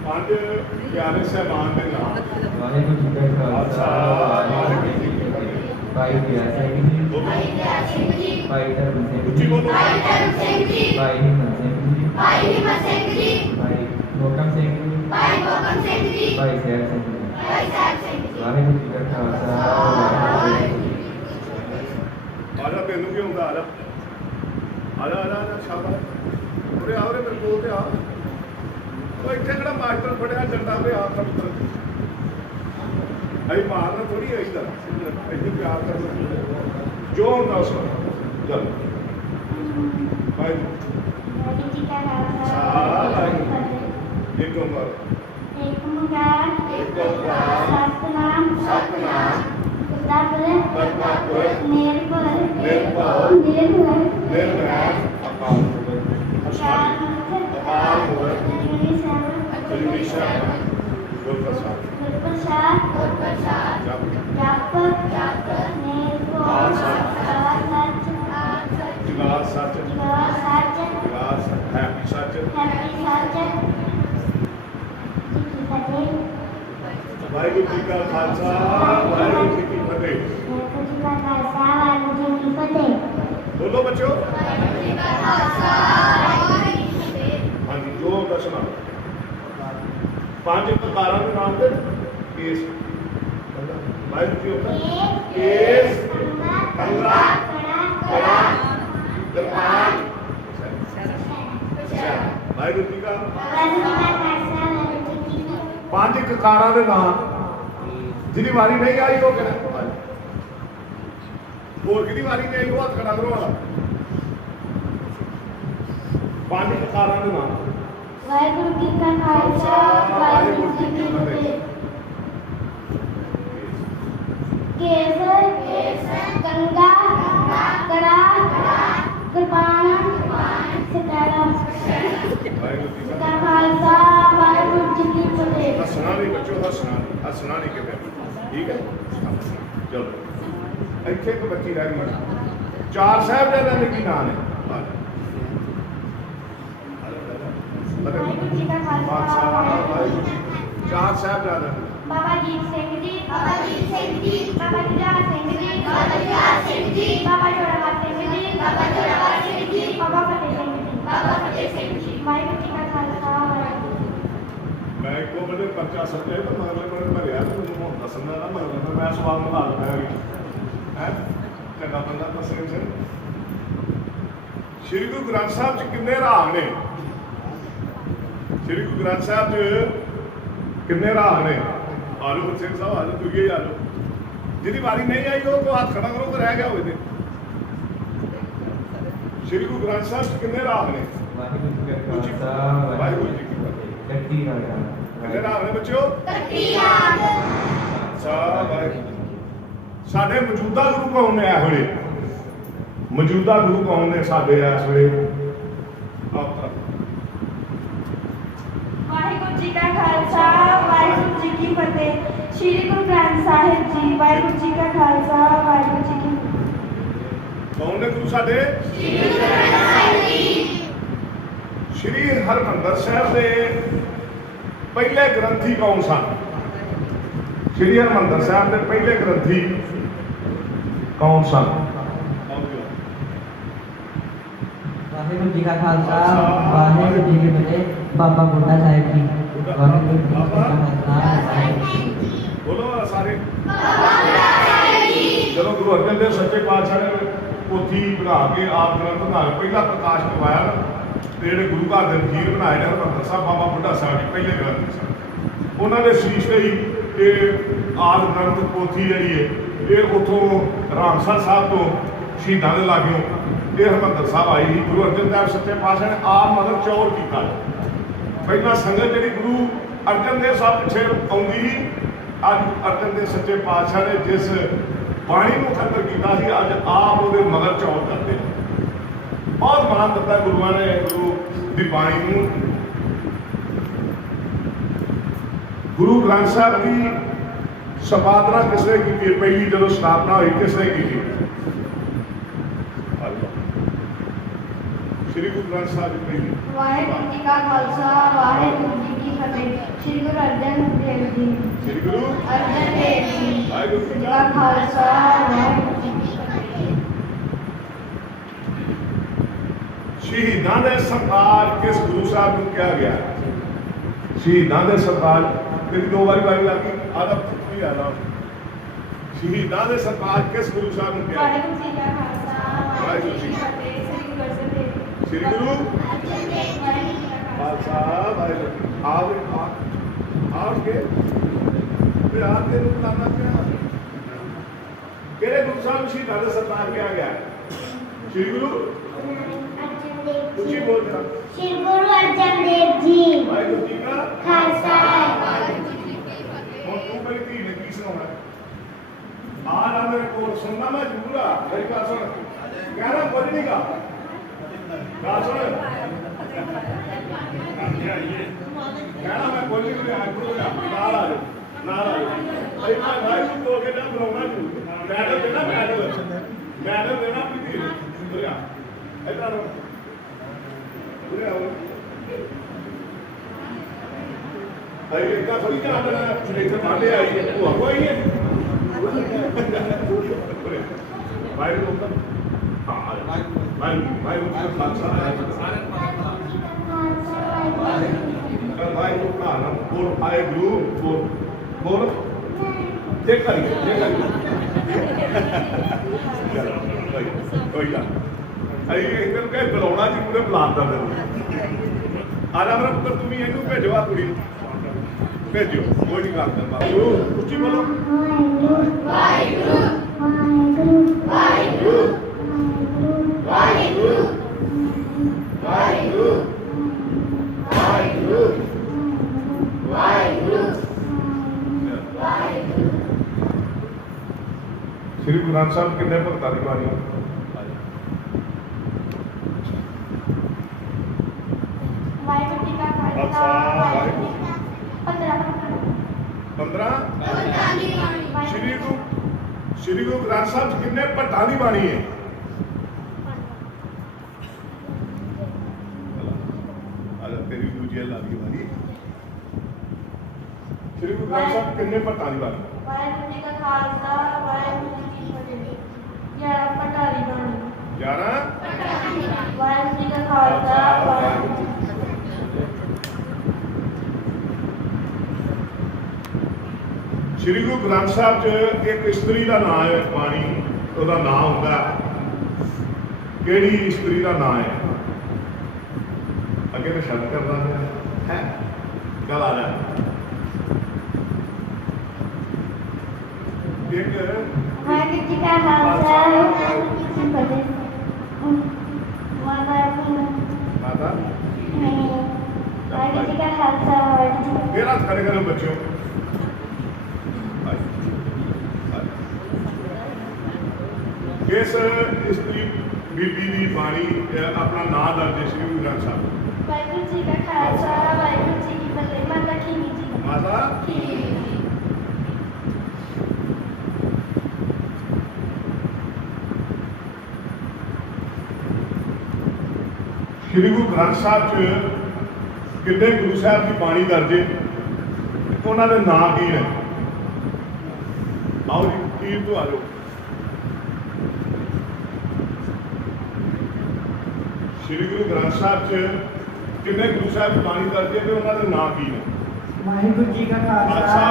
ਪੰਜ ਪਿਆਰੇ ਸਾਹਿਬਾਨ ਦੇ ਨਾਮ। ਵਾਹਿਗੁਰੂ ਜੀ ਕਾ ਖਾਲਸਾ ਵਾਹਿਗੁਰੂ ਜੀ ਕੀ ਫਤਿਹ। ਭਾਈ ਪਿਆਰ ਸਿੰਘ ਜੀ, ਭਾਈ ਧਰਮ ਸਿੰਘ ਉੱਚੀ ਜੀ, ਬੋਲੋ। ਭਾਈ ਹਿੰਮਤ ਸਿੰਘ ਜੀ, ਭਾਈ ਮੋਕਮ ਸਿੰਘ ਜੀ, ਭਾਈ ਸਾਹਿਬ ਸਿੰਘ ਜੀ। ਵਾਹਿਗੁਰੂ ਜੀ ਕਾ ਖਾਲਸਾ ਵਾਹਿਗੁਰੂ ਜੀ ਆ ਜਾ ਤੈਨੂੰ ਕੀ ਹੁੰਦਾ, ਆ ਜਾ ਆ ਜਾ ਆ ਜਾ, ਆ ਜਾ ਸ਼ਾਬਾਸ਼। ਉਰੇ ਆ, ਉਰੇ ਮੇਰੇ ਕੋਲ ਤੇ ਆ। ਉਹ ਇੱਥੇ ਕਿਹੜਾ ਮਾਸਟਰ ਫੜਿਆ ਡੰਡਾ ਤੇ ਆ ਪੁੱਤਰ, ਅਸੀਂ ਮਾਰਨਾ ਥੋੜੀ ਹੈ ਇਧਰ, ਇੱਥੇ ਪਿਆਰ ਕਰਨਾ ਜੋ ਹੁੰਦਾ ਉਸ ਨੂੰ। ਚੱਲ ਵਾਹਿਗੁਰੂ ਵਾਹਿਗੁਰੂ ਜੀ ਕਾ ਖਾਲਸਾ ਇੱਕ ਓਂਕਾਰ ਇੱਕ ਓਂਕਾਰ ਇੱਕ ਓਂਕਾਰ ਸਤਿਨਾਮ ਸਤਿਨਾਮ ਕਰਤਾਪੁਰ ਨਿਰਭਉ ਨਿਰਭਉ ਨਿਰਵੈਰ ਅਕਾਲ ਅਕਾਲ ਮੂਰਤ ਅਜੂਨੀ ਸਾਹਿਬ ਗੁਰ ਪ੍ਰਸਾਦ ਜਪ ਨਿਰਭਉ ਸੱਚ ਜੁਗਾਦ ਸੱਚ ਸੱਚ ਜੁਗਾਦ ਸੱਚ ਹੈਪੀ ਸੱਚ ਹੈਪੀ ਸੱਚ ਜੀ ਕੀ ਫਤਿਹ। ਵਾਹਿਗੁਰੂ ਜੀ ਕਾ ਖਾਲਸਾ ਵਾਹਿਗੁਰੂ ਜੀ ਕੀ ਫਤਿਹ। ਵਾਹਿਗੁਰੂ ਜੀ ਕਾ ਖਾਲਸਾ ਵਾਹਿਗੁਰੂ ਜੀ ਕੀ ਫਤਿਹ। ਬੋਲੋ ਬੱਚਿਓ। ਵਾਹਿਗੁਰੂ ਜੀ ਕਾ ਖਾਲਸਾ ਵਾਹਿਗੁਰੂ ਜੀ ਕੀ ਫਤਿਹ। ਹਾਂਜੀ ਜੋ ਦਸਣਾ ਪੰਜ ਪ੍ਰਕਾਰਾਂ ਦੇ ਨਾਮ ਤੇ ਕੇਸ ਵਾਹਿਗੁਰੂ ਜੀ ਹੁੰਦਾ ਕੇਸ ਕੰਗਾ ਕੜਾ ਕਿਰਪਾਨ ਵਾਹਿਗੁਰੂ ਜੀ ਕਾ ਵਾਹਿਗੁਰੂ ਜੀ ਕਾ ਖਾਲਸਾ ਵਾਹਿਗੁਰੂ ਜੀ ਕੀ ਫਤਿਹ। ਪੰਜ ਕਕਾਰਾਂ ਦੇ ਨਾਮ ਜਿਹਦੀ ਵਾਰੀ ਨਹੀਂ ਆਈ ਉਹ ਕਿਹੜਾ, ਹੋਰ ਕਿਹਦੀ ਵਾਰੀ ਨਹੀਂ ਆਈ ਉਹ ਹੱਥ ਖੜਾ ਕਰੋ ਵਾਲਾ। ਪੰਜ ਕਕਾਰਾਂ ਦੇ ਨਾਮ ਵਾਹਿਗੁਰੂ ਜੀ ਕਾ ਖਾਲਸਾ ਵਾਹਿਗੁਰੂ ਜੀ ਕੀ ਫਤਿਹ। ਕੇਸ ਕੰਗਾ ਕੜਾ ਕਿਰਪਾਨ ਸਤਾਰਾ ਵਾਹਿਗੁਰੂ ਜੀ ਕਾ ਖਾਲਸਾ ਵਾਹਿਗੁਰੂ ਜੀ ਕੀ ਫਤਿਹ। ਹੱਸਣਾ ਨਹੀਂ ਬੱਚੋ, ਹੱਸਣਾ ਨਹੀਂ ਕਿਤੇ, ਠੀਕ ਹੈ। ਚਲੋ ਇੱਥੇ ਇੱਕ ਬੱਚੀ ਰਹਿ ਗਈ। ਚਾਰ ਸਾਹਿਬਜ਼ਾਦਿਆਂ ਦੇ ਕੀ ਨਾਂ ਨੇ? ਵਾਹਿਗੁਰੂ ਜੀ ਕਾ ਖਾਲਸਾ ਬਾਦਸ਼ਾਹ ਵਾਹਿਗੁਰੂ ਵਾਹਿਗੁਰੂ ਜੀ। ਚਾਰ ਸਾਹਿਬਜ਼ਾਦਿਆਂ ਦੇ ਬਾਬਾ ਜੀਤ ਸਿੰਘ ਜੀ ਬਾਬਾ ਜੁਝਾਰ ਸਿੰਘ ਜੀ ਬਾਬਾ ਜੋਰਾਵਰ ਸਿੰਘ ਜੀ ਬਾਬਾ ਫਤਿਹ ਸਿੰਘ ਜੀ ਵਾਹਿਗੁਰੂ ਜੀ ਕਾ ਖਾਲਸਾ ਵਾਹਿਗੁਰੂ ਜੀ ਕੀ ਫਤਿਹ। ਮੈਂ ਇੱਕੋ ਬੰਦੇ ਪਰਚਾ ਸੱਚੇ ਤਾਂ ਮਗਲੇ ਬੰਦੇ ਭਰਿਆ ਤੇ ਮੈਨੂੰ ਹੁਣ ਦੱਸਣ ਦਾ ਨਾ ਮਗਲੇ ਮੈਂ ਸਵਾਲ ਨੂੰ ਹਾਲ ਪਾਇਆ ਹੈ ਚੰਗਾ ਬੰਦਾ ਤਾਂ ਸਿੰਘ ਸਿੰਘ। ਸ਼੍ਰੀ ਗੁਰੂ ਗ੍ਰੰਥ ਸਾਹਿਬ ਚ ਕਿੰਨੇ ਰਾਗ ਨੇ? ਸ਼੍ਰੀ ਗੁਰੂ ਗ੍ਰੰਥ ਸਾਹਿਬ ਚ ਕਿੰਨੇ ਰਾਗ ਨੇ? ਆਲੂ ਸਿੰਘ ਸਾਹਿਬ ਆਲੂ ਤੁਗੇ ਆਲੂ ਜਿਹਦੀ ਵਾਰੀ ਨਹੀਂ ਆਈ ਉਹ ਕੋ ਹੱਥ ਖੜਾ ਕਰੋ ਕਿ ਰਹਿ ਗਿਆ ਹੋਵੇ ਤੇ। ਸ਼੍ਰੀ ਗੁਰੂ ਗ੍ਰੰਥ ਸਾਹਿਬ ਚ ਕਿੰਨੇ ਰਾਗ ਨੇ? ਵਾਹਿਗੁਰੂ ਜੀ ਕਾ ਖਾਲਸਾ ਵਾਹਿਗੁਰੂ ਜੀ ਕੀ ਫਤਿਹ। ਕੱਟੀ ਕਿੰਨੇ ਰਾਗ ਨੇ ਬੱਚਿਓ? ਸਾਡੇ ਮੌਜੂਦਾ ਗੁਰੂ ਕੌਣ ਨੇ ਇਸ ਵੇਲੇ? ਮੌਜੂਦਾ ਗੁਰੂ ਕੌਣ ਨੇ ਸਾਡੇ ਇਸ ਵੇਲੇ? ਵਾਹਿਗੁਰੂ ਜੀ ਕਾ ਖਾਲਸਾ ਵਾਹਿਗੁਰੂ ਜੀ ਕੀ ਫਤਿਹ। ਸ੍ਰੀ ਗੁਰੂ ਗ੍ਰੰਥ ਸਾਹਿਬ ਜੀ ਵਾਹਿਗੁਰੂ ਜੀ ਕਾ ਖਾਲਸਾ ਵਾਹਿਗੁਰੂ ਜੀ ਕੀ ਫਤਿਹ। ਕੌਣ ਨੇ ਗੁਰੂ ਸਾਡੇ? ਸ਼੍ਰੀ ਹਰਿਮੰਦਰ ਸਾਹਿਬ ਦੇ ਪਹਿਲੇ ਗ੍ਰੰਥੀ ਕੌਣ ਸਨ? ਸ਼੍ਰੀ ਹਰਿਮੰਦਰ ਸਾਹਿਬ ਦੇ ਪਹਿਲੇ ਗ੍ਰੰਥੀ ਕੌਣ ਸਨ? ਵਾਹਿਗੁਰੂ ਜੀ ਕਾ ਖਾਲਸਾ ਵਾਹਿਗੁਰੂ ਜੀ ਕੀ ਫਤਿਹ। ਬਾਬਾ ਬੁੱਢਾ ਸਾਹਿਬ ਜੀ ਵਾਹਿਗੁਰੂ ਜੀ ਕਾ ਖਾਲਸਾ ਵਾਹਿਗੁਰੂ ਜੀ ਕੀ ਫਤਿਹ। ਬੋਲੋ ਸਾਰੇ। ਜਦੋਂ ਗੁਰੂ ਅਰਜਨ ਦੇਵ ਸੱਚੇ ਪਾਤਸ਼ਾਹ ਨੇ ਪੋਥੀ ਬਣਾ ਕੇ ਆਪ ਗ੍ਰੰਥ ਬਣਾ ਕੇ ਪਹਿਲਾ ਪ੍ਰਕਾਸ਼ ਕਰਵਾਇਆ ਨਾ, ਤੇ ਜਿਹੜੇ ਗੁਰੂ ਘਰ ਦੇ ਵਜ਼ੀਰ ਬਣਾਏ ਨੇ ਹਰਿਮੰਦਰ ਸਾਹਿਬ ਬਾਬਾ ਬੁੱਢਾ ਸਾਹਿਬ ਜੀ ਪਹਿਲੇ ਗ੍ਰੰਥੀ ਸਨ। ਉਹਨਾਂ ਦੇ ਸ਼ੀਸ਼ ਤੇ ਹੀ ਇਹ ਆਦ ਗ੍ਰੰਥ ਪੋਥੀ ਜਿਹੜੀ ਹੈ ਇਹ ਉੱਥੋਂ ਰਾਮਸਰ ਸਾਹਿਬ ਤੋਂ ਸ਼ਹੀਦਾਂ ਦੇ ਲਾਗਿਓਂ ਇਹ ਹਰਿਮੰਦਰ ਸਾਹਿਬ ਆਈ ਸੀ। ਗੁਰੂ ਅਰਜਨ ਦੇਵ ਸੱਚੇ ਪਾਤਸ਼ਾਹ ਨੇ ਆਪ ਮਤਲਬ ਚੌਰ ਕੀਤਾ। ਪਹਿਲਾਂ ਸੰਗਤ ਜਿਹੜੀ ਗੁਰੂ ਅਰਜਨ ਦੇਵ ਸਾਹਿਬ ਪਿੱਛੇ ਆਉਂਦੀ ਸੀ, ਅੱਜ ਅਰਜਨ ਦੇਵ ਸੱਚੇ ਪਾਤਸ਼ਾਹ ਨੇ ਜਿਸ ਬਾਣੀ ਨੂੰ ਖਤਰ ਕੀਤਾ ਸੀ ਅੱਜ ਆਪ ਉਹਦੇ ਮਗਰ ਚੌਰ ਕਰਦੇ ਨੇ। ਬਹੁਤ ਮਾਣ ਦਿੱਤਾ ਗੁਰੂਆਂ ਨੇ ਗੁਰੂ ਦੀ ਬਾਣੀ ਨੂੰ। ਗੁਰੂ ਗ੍ਰੰਥ ਸਾਹਿਬ ਦੀ ਸੰਪਾਦਨਾ ਕਿਸਨੇ ਕੀਤੀ? ਪਹਿਲੀ ਜਦੋਂ ਸਥਾਪਨਾ ਹੋਈ ਕਿਸਨੇ ਕੀਤੀ? ਸ਼੍ਰੀ ਗੁਰੂ ਗ੍ਰੰਥ ਸਾਹਿਬ ਜੀ ਪਹਿਲੀ। ਵਾਹਿਗੁਰੂ ਜੀ ਕਾ ਖਾਲਸਾ ਵਾਹਿਗੁਰੂ ਜੀ ਕੀ ਫਤਿਹ। ਸ੍ਰੀ ਗੁਰੂ ਅਰਜਨ ਦੇਵ ਜੀ ਸ਼੍ਰੀ ਗੁਰੂ ਅਰਜਨ ਦੇਵ ਜੀ ਵਾਹਿਗੁਰੂ ਜੀ ਕਾ ਖਾਲਸਾ ਵਾਹਿਗੁਰੂ ਜੀ ਕੀ ਫਤਿਹ। ਸ਼ਹੀਦਾਂ ਦੇ ਸਰਤਾਜ ਕਿਸ ਗੁਰੂ ਸਾਹਿਬ ਨੂੰ ਕਿਹਾ ਗਿਆ? ਸ਼ਹੀਦਾਂ ਦੇ ਸਰਤਾਜ ਮੇਰੀ ਦੋ ਵਾਰੀ ਲੱਗੀ ਆਦਾ ਕੀ ਆਦਾ ਸ਼ਹੀਦਾਂ ਦੇ ਸਰਤਾਜ ਕਿਸ ਗੁਰੂ ਸਾਹਿਬ ਨੂੰ ਕਿਹਾ ਵਾਹਿਗੁਰੂ ਜੀ ਕਾ ਖਾਲਸਾ ਵਾਹਿਗੁਰੂ ਜੀ ਕੀ ਫਤਿਹ। ਸ੍ਰੀ ਗੁਰੂ ਅਰਜਨ ਦੇਵ ਸ੍ਰੀ ਗੁਰੂ ਵਾਹਿਗੁਰੂ ਜੀ ਕਾ ਖਾਲਸਾ ਵਾਹਿਗੁਰੂ ਆਪ ਕੇ ਫਿਰ ਆਪ ਦੇ ਨੂੰ ਬੁਲਾਉਣਾ ਪਿਆ ਕਿਹੜੇ ਗੁਰੂ ਸਾਹਿਬ ਨੂੰ ਸ਼ਹੀਦਾਂ ਦੇ ਸਰਤਾਜ ਕਿਹਾ ਗਿਆ ਹੈ? ਸ੍ਰੀ ਗੁਰੂ ਅਰਜਨ ਦੇਵ ਉੱਚੀ ਬੋਲ ਜਰਾ ਸ੍ਰੀ ਗੁਰੂ ਅਰਜਨ ਦੇਵ ਜੀ ਵਾਹਿਗੁਰੂ ਜੀ ਕਾ ਖਾਲਸਾ ਹੁਣ ਤੂੰ ਮੇਰੀ ਧੀ ਨੇ ਕੀ ਸੁਣਾਉਣਾ ਆ ਨਾ ਮੇਰੇ ਕੋਲ ਸੁਣਨਾ ਮੈਂ ਜ਼ਰੂਰ ਆ ਮੇਰੀ ਗੱਲ ਸੁਣ ਕਹਿਣਾ ਕੁਝ ਨਹੀਂ ਗਾ ਗੱਲ ਸੁਣ ਕਹਿਣਾ ਮੈਂ ਕੁਝ ਨਹੀਂ ਰਿਹਾ ਨਾਲ ਆ ਜਾਓ ਨਾਲ ਆ ਜਾਓ ਭਾਈ ਮੈਂ ਭਾਈ ਨੂੰ ਤੋੜ ਕੇ ਨਾ ਬੁਲਾਉਣਾ ਜ਼ਰੂਰ ਮੈਡਲ ਦੇਣਾ ਮੈਡਲ ਦੇਣਾ ਆਪਣੀ ਧੀ ਨੂੰ ਬੁਲਾ ਇੱਧਰ ਆਓ ਬੁਲਾ ਆਓ ਅਰੇ ਇੱਦਾਂ ਥੋੜੀ ਧਿਆਨ ਦੇਣਾ ਇੱਥੇ ਮਾਲੇ ਆਈ ਉਹ ਆਈ ਹੈ ਵਾਹਿਗੁਰੂ ਹਾਂ ਵਾਹਿਗੁਰੂ ਖਾਲਸਾ ਵਾਹਿਗੁਰੂ ਦਾ ਨਾਮ ਬੋਲ ਵਾਹਿਗੁਰੂ ਬੋਲ ਦੇਖ ਕਰੀਏ ਕੋਈ ਨਾ ਅਈ ਇੱਧਰ ਕਹੇ ਬੁਲਾਉਣਾ ਜੀ ਪੂਰੇ ਬੁਲਾਉਂਦਾ ਤੈਨੂੰ ਆ ਜਾ ਮੇਰਾ ਪੁੱਤਰ ਤੁਸੀਂ ਇਹਨੂੰ ਭੇਜੋ ਆ ਕੁੜੀ ਨੂੰ ਭੇਜੋ ਕੋਈ ਨਹੀਂ ਕਰਦਾ ਵਾਹਿਗੁਰੂ ਉੱਚੀ ਬੋਲੋ ਵਾਹਿਗੁਰੂ ਵਾਹਿਗੁਰੂ ਵਾਹਿਗੁਰੂ ਵਾਹਿਗੁਰੂ ਵਾਹਿਗੁਰੂ ਵਾਹਿਗੁਰੂ ਵਾਹਿਗੁਰੂ ਸ੍ਰੀ ਗੁਰੂ ਗ੍ਰੰਥ ਸਾਹਿਬ ਕਿੰਨੇ ਭਗਤਾਂ ਦੀ ਬਾਣੀ ਵਾਹਿਗੁਰੂ ਜੀ ਕਾ ਖਾਲਸਾ ਵਾਹਿਗੁਰੂ ਜੀ ਕੀ ਫਤਿਹ 15 ਸ਼੍ਰੀ ਗੁਰੂ ਗ੍ਰੰਥ ਸਾਹਿਬ 'ਚ ਕਿੰਨੇ ਭੱਟਾਂ ਦੀ ਬਾਣੀ ਹੈ ਅਰੇ ਤੇਰੀ ਦੂਜੀ ਲਾ ਦੀ ਬਾਣੀ ਸ਼੍ਰੀ ਗੁਰੂ ਗ੍ਰੰਥ ਸਾਹਿਬ 'ਚ ਕਿੰਨੇ ਭੱਟਾਂ ਦੀ ਬਾਣੀ ਵਾਹਿਗੁਰੂ ਜੀ ਕਾ ਖਾਲਸਾ ਵਾਹਿਗੁਰੂ ਜੀ ਕੀ ਫਤਿਹ 11 ਪਟਾਰੀ ਬਾਣੀ 11 ਵਾਹਿਗੁਰੂ ਜੀ ਕਾ ਖਾਲਸਾ ਵਾਹਿਗੁਰੂ ਜੀ ਕੀ ਫਤਿਹ ਸ਼੍ਰੀ ਗੁਰੂ ਗ੍ਰੰਥ ਸਾਹਿਬ 'ਚ ਇੱਕ ਇਸਤਰੀ ਦਾ ਨਾਮ ਹੈ ਬਾਣੀ ਉਹਦਾ ਨਾਮ ਹੁੰਦਾ ਕਿਹੜੀ ਇਸਤਰੀ ਦਾ ਨਾਮ ਹੈ ਅੱਗੇ ਮੈਂ ਸ਼ਬਦ ਕਰਦਾ ਹੈ ਗੱਲ ਆ ਜਾ ਇੱਕ ਵਾਹਿਗੁਰੂ ਜੀ ਕਾ ਖਾਲਸਾ ਵਾਹਿਗੁਰੂ ਜੀ ਕੀ ਫਤਿਹ ਮਾਤਾ ਵਾਹਿਗੁਰੂ ਜੀ ਕਾ ਖਾਲਸਾ ਵਾਹਿਗੁਰੂ ਜੀ ਕੀ ਫਿਰ ਹੱਥ ਖੜੇ ਕਰੋ ਬੱਚਿਓ ਇਸ ਇਸਤਰੀ ਬੀਬੀ ਦੀ ਬਾਣੀ ਆਪਣਾ ਨਾਮ ਦਰਜ ਹੈ ਸ਼੍ਰੀ ਗੁਰੂ ਗ੍ਰੰਥ ਸਾਹਿਬ ਵਾਹਿਗੁਰੂ ਜੀ ਕਾ ਖਾਲਸਾ ਵਾਹਿਗੁਰੂ ਜੀ ਕੀ ਫਤਿਹ ਮਾਤਾ ਖੀਵੀ ਜੀ ਮਾਤਾ ਸ਼੍ਰੀ ਗੁਰੂ ਗ੍ਰੰਥ ਸਾਹਿਬ 'ਚ ਕਿੰਨੇ ਗੁਰੂ ਸਾਹਿਬ ਦੀ ਬਾਣੀ ਦਰਜ ਹੈ ਉਹਨਾਂ ਦੇ ਨਾਮ ਕੀ ਨੇ ਆਓ ਜੀ ਕੀਰ ਤੋਂ ਆ ਜਾਓ ਸ਼੍ਰੀ ਗੁਰੂ ਗ੍ਰੰਥ ਸਾਹਿਬ 'ਚ ਕਿੰਨੇ ਗੁਰੂ ਸਾਹਿਬ ਦੀ ਬਾਣੀ ਦਰਜ ਹੈ ਤੇ ਉਹਨਾਂ ਦੇ ਨਾਮ ਕੀ ਨੇ ਵਾਹਿਗੁਰੂ ਜੀ ਕਾ ਖਾਲਸਾ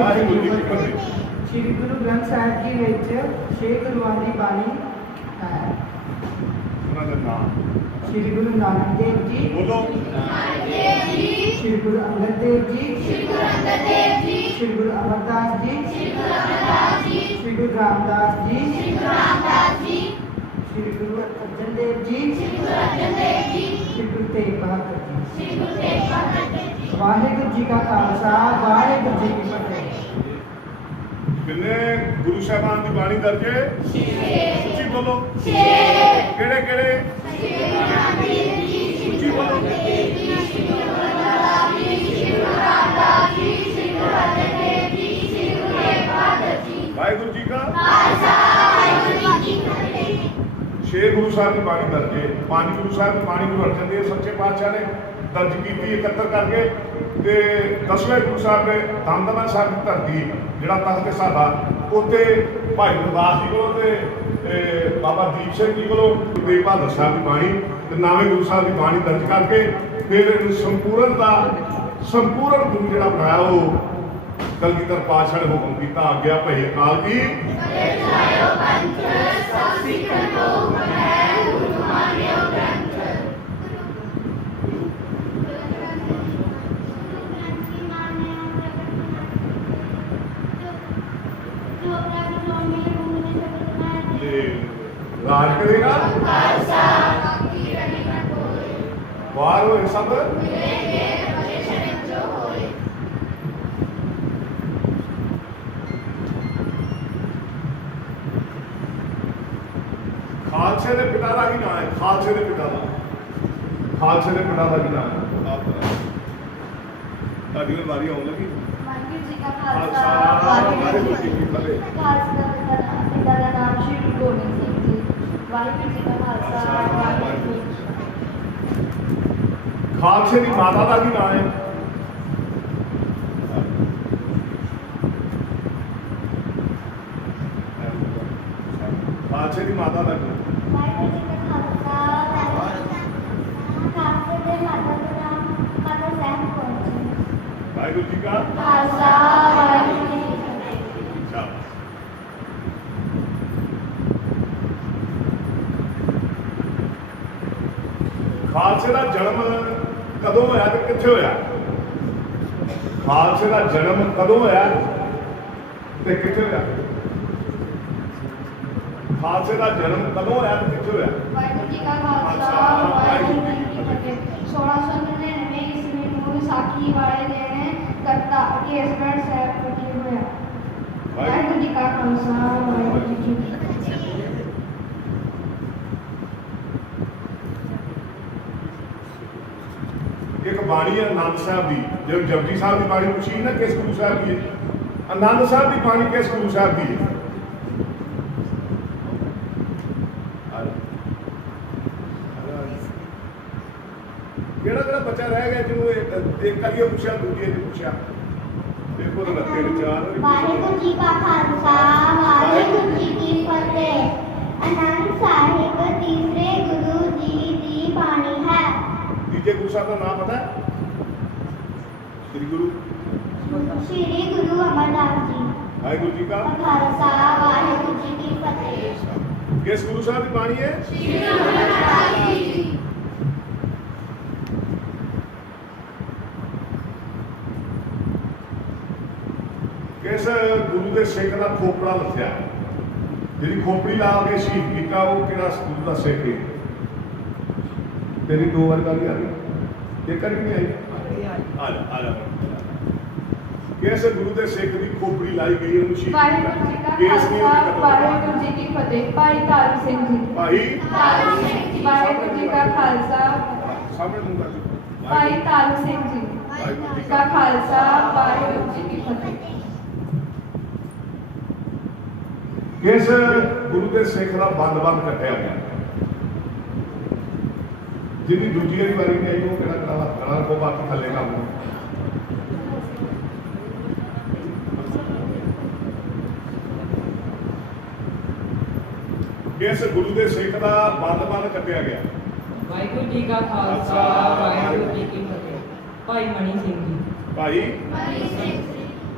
ਵਾਹਿਗੁਰੂ ਜੀ ਕੀ ਫਤਿਹ ਸ੍ਰੀ ਗੁਰੂ ਗ੍ਰੰਥ ਸਾਹਿਬ ਜੀ ਵਿੱਚ 6 ਗੁਰੂਆਂ ਦੀ ਬਾਣੀ ਹੈ ਉਹਨਾਂ ਦੇ ਨਾਮ ਸ੍ਰੀ ਗੁਰੂ ਨਾਨਕ ਦੇਵ ਜੀ ਬੋਲੋ ਸ੍ਰੀ ਗੁਰੂ ਅੰਗਦ ਦੇਵ ਜੀ ਸ੍ਰੀ ਗੁਰੂ ਅਮਰਦਾਸ ਜੀ ਸ੍ਰੀ ਗੁਰੂ ਰਾਮਦਾਸ ਜੀ ਸ੍ਰੀ ਗੁਰੂ ਅਰਜਨ ਦੇਵ ਜੀ ਸ੍ਰੀ ਗੁਰੂ ਤੇਗ ਬਹਾਦਰ ਜੀ ਵਾਹਿਗੁਰੂ ਜੀ ਕਾ ਖਾਲਸਾ ਵਾਹਿਗੁਰੂ ਜੀ ਕੀ ਫਤਿਹ ਕਿੰਨੇ ਗੁਰੂ ਸਾਹਿਬਾਨ ਦੀ ਬਾਣੀ ਦਰਜ ਹੈ ਉੱਚੀ ਬੋਲੋ ਕਿਹੜੇ ਕਿਹੜੇ ਉੱਚੀ ਬੋਲੋ ਵਾਹਿਗੁਰੂ ਜੀ ਕਾ ਛੇ ਗੁਰੂ ਸਾਹਿਬ ਦੀ ਬਾਣੀ ਦਰਜ ਹੈ ਪੰਜ ਗੁਰੂ ਸਾਹਿਬ ਦੀ ਬਾਣੀ ਗੁਰੂ ਅਰਜਨ ਦੇਵ ਸੱਚੇ ਪਾਤਸ਼ਾਹ ਨੇ ਦਰਜ ਕੀਤੀ ਇਕੱਤਰ ਕਰਕੇ ਤੇ 10ਵੇਂ ਗੁਰੂ ਸਾਹਿਬ ਨੇ ਦਮਦਮਾ ਸਾਹਿਬ ਦੀ ਧਰਤੀ ਜਿਹੜਾ ਤਖਤ ਸਾਡਾ ਉੱਥੇ ਭਾਈ ਗੁਰਦਾਸ ਜੀ ਕੋਲੋਂ ਤੇ ਬਾਬਾ ਦੀਪ ਸਿੰਘ ਜੀ ਕੋਲੋਂ ਗੁਰੂ ਤੇਗ ਬਹਾਦਰ ਸਾਹਿਬ ਦੀ ਬਾਣੀ ਤੇ 9ਵੇਂ ਗੁਰੂ ਸਾਹਿਬ ਦੀ ਬਾਣੀ ਦਰਜ ਕਰਕੇ ਫਿਰ ਇਹਨੂੰ ਸੰਪੂਰਨ ਗੁਰੂ ਜਿਹੜਾ ਬਣਾਇਆ ਉਹ कलगीधर पातशाह ने हुक्म किया, आज्ञा भई अकाल की राज करेगा बाहर हो सब खालसे के पिता का की नाम है, खालसे के पिता का, खालसे के पिता का की नाम है। ਤੁਹਾਡੀ ਵਾਰੀ ਆਉਣ ਲੱਗੀ। ਵਾਹਿਗੁਰੂ ਜੀ ਕਾ ਖਾਲਸਾ ਖਾਲਸਾ ਵਾਹਿਗੁਰੂ ਜੀ ਕੀ ਫਤਿਹ। ਖਾਲਸਾ ਪਿਤਾ ਦਾ ਨਾਮ ਸ਼੍ਰੀ ਗੁਰੂ ਗੋਬਿੰਦ ਸਿੰਘ ਜੀ। ਵਾਹਿਗੁਰੂ ਜੀ ਕਾ ਖਾਲਸਾ ਵਾਹਿਗੁਰੂ ਖਾਲਸੇ ਦੀ ਮਾਤਾ ਦਾ ਕੀ ਨਾਮ ਹੈ? ਖਾਲਸੇ ਦੀ ਮਾਤਾ ਦਾ ਕੀ? ਵਾਹਿਗੁਰੂ ਜੀ ਕਾ ਖਾਲਸਾ ਖਾਲਸੇ ਦੇ ਮਾਤਾ ਦਾ ਨਾਮ ਮਾਤਾ ਸਾਹਿਬ ਕੌਰ ਜੀ। ਵਾਹਿਗੁਰੂ ਜੀ ਕਾ ਖਾਲਸਾ ਵਾਹਿਗੁਰੂ ਜੀ ਕੀ ਫਤਿਹ। ਸ਼ਾਬਾਸ਼। ਖਾਲਸੇ ਦਾ ਜਨਮ ਕਦੋਂ ਹੋਇਆ ਤੇ ਕਿੱਥੇ ਹੋਇਆ? ਖਾਲਸੇ ਦਾ ਜਨਮ ਕਦੋਂ ਹੋਇਆ ਤੇ ਕਿੱਥੇ ਹੋਇਆ? ਖਾਲਸੇ ਦਾ ਜਨਮ ਕਦੋਂ ਹੋਇਆ ਤੇ ਕਿੱਥੇ ਹੋਇਆ? ਵਾਹਿਗੁਰੂ ਜੀ ਕਾ ਖਾਲਸਾ ਵਾਹਿਗੁਰੂ ਜੀ ਕੀ ਫਤਿਹ। 1699 ਈਸਵੀ ਨੂੰ ਵਿਸਾਖੀ ਵਾਲੇ ਦਿਨ ਕਰਤਾ ਕੇਸਗੜ੍ਹ ਸਾਹਿਬ ਵਿਖੇ ਹੋਇਆ। ਵਾਹਿਗੁਰੂ ਜੀ ਕਾ ਖਾਲਸਾ ਵਾਹਿਗੁਰੂ ਜੀ ਕੀ ਫਤਿਹ। ਇੱਕ ਬਾਣੀ ਹੈ ਆਨੰਦ ਸਾਹਿਬ ਦੀ, ਜਦੋਂ ਜਪਜੀ ਸਾਹਿਬ ਦੀ ਬਾਣੀ ਪੁੱਛੀ ਨਾ ਕਿਸ ਗੁਰੂ ਸਾਹਿਬ ਦੀ ਹੈ, ਆਨੰਦ ਸਾਹਿਬ ਦੀ ਬਾਣੀ ਕਿਸ ਗੁਰੂ ਸਾਹਿਬ ਦੀ ਹੈ? ਕਿਹੜਾ ਕਿਹੜਾ ਬੱਚਾ ਰਹਿ ਗਿਆ ਜਿਹਨੂੰ ਇੱਕ ਕਰੀਏ ਪੁੱਛਿਆ, ਦੂਜੇ ਨੇ ਪੁੱਛਿਆ? ਦੇਖੋ ਤਾਂ ਲੱਗੇ ਵਿਚਾਰ। ਵਾਹਿਗੁਰੂ ਜੀ ਕਾ ਖਾਲਸਾ ਵਾਹਿਗੁਰੂ ਜੀ ਕੀ ਫਤਿਹ। ਆਨੰਦ ਸਾਹਿਬ ਤੀਸਰੇ ਗੁਰੂ ਜੀ ਦੀ ਬਾਣੀ ਹੈ। ਤੀਜੇ ਗੁਰੂ ਸਾਹਿਬ ਦਾ ਨਾਮ ਪਤਾ ਹੈ? ਸ੍ਰੀ ਗੁਰੂ ਸ੍ਰੀ ਗੁਰੂ ਅਮਰਦਾਸ ਜੀ। ਵਾਹਿਗੁਰੂ ਜੀ ਕਾ ਖਾਲਸਾ ਵਾਹਿਗੁਰੂ ਜੀ ਕੀ ਫਤਿਹ। ਕਿਸ ਗੁਰੂ ਸਾਹਿਬ ਦੀ ਬਾਣੀ ਹੈ? ਸ੍ਰੀ ਗੁਰੂ ਅਮਰਦਾਸ ਜੀ। ਕਿਸ ਗੁਰੂ ਦੇ ਸਿੱਖ ਦਾ ਖੋਪੜਾ ਲੱਥਿਆ? ਜਿਹੜੀ ਖੋਪੜੀ ਲਾ ਕੇ ਸ਼ਹੀਦ ਕੀਤਾ ਉਹ ਕਿਹੜਾ ਗੁਰੂ ਦਾ ਸਿੱਖ ਹੈ? ਤੇਰੀ ਦੋ ਵਾਰ ਗੱਲ ਆ ਗਈ, ਇੱਕ ਵਾਰ ਵੀ ਨਹੀਂ ਆਈ। ਆ ਜਾ ਆ ਜਾ। ਕਿਸ ਗੁਰੂ ਦੇ ਸਿੱਖ ਦੀ ਖੋਪੜੀ ਲਾਈ ਗਈ ਉਹਨੂੰ ਸ਼ਹੀਦ ਵਾਹਿਗੁਰੂ ਜੀ ਕਾ ਕੇਸ ਨਹੀਂ ਉਹਨੇ ਖਾਲਸਾ ਕਤਲ ਵਾਹਿਗੁਰੂ ਜੀ ਕੀ ਫਤਿਹ। ਭਾਈ ਤਾਰੂ ਸਿੰਘ ਜੀ। ਭਾਈ ਤਾਰੂ ਸਿੰਘ ਜੀ। ਵਾਹਿਗੁਰੂ ਜੀ ਕਾ ਖਾਲਸਾ ਸਾਹਮਣੇ ਨੂੰ ਕਰ ਭਾਈ ਤਾਰੂ ਸਿੰਘ ਜੀ। ਵਾਹਿਗੁਰੂ ਜੀ ਕਾ ਖਾਲਸਾ ਵਾਹਿਗੁਰੂ ਜੀ ਕੀ ਫਤਿਹ। ਕਿਸ ਗੁਰੂ ਦੇ ਸਿੱਖ ਦਾ ਬੰਦ ਕੱਟਿਆ ਗਿਆ? ਜਿਹਦੀ ਦੂਜੀ ਵਾਰੀ ਨਹੀਂ ਆਈ ਉਹ ਕਿਹੜਾ ਕਰਾ ਕੋ ਬਾਕੀ ਥੱਲੇ ਕੰਮ। ਕਿਸ ਗੁਰੂ ਦੇ ਸਿੱਖ ਦਾ ਬੰਦ ਕੱਟਿਆ ਗਿਆ? ਵਾਹਿਗੁਰੂ ਜੀ ਕਾ ਖਾਲਸਾ ਵਾਹਿਗੁਰੂ ਜੀ ਕੀ ਫਤਿਹ। ਭਾਈ ਮਣੀ ਸਿੰਘ ਜੀ। ਭਾਈ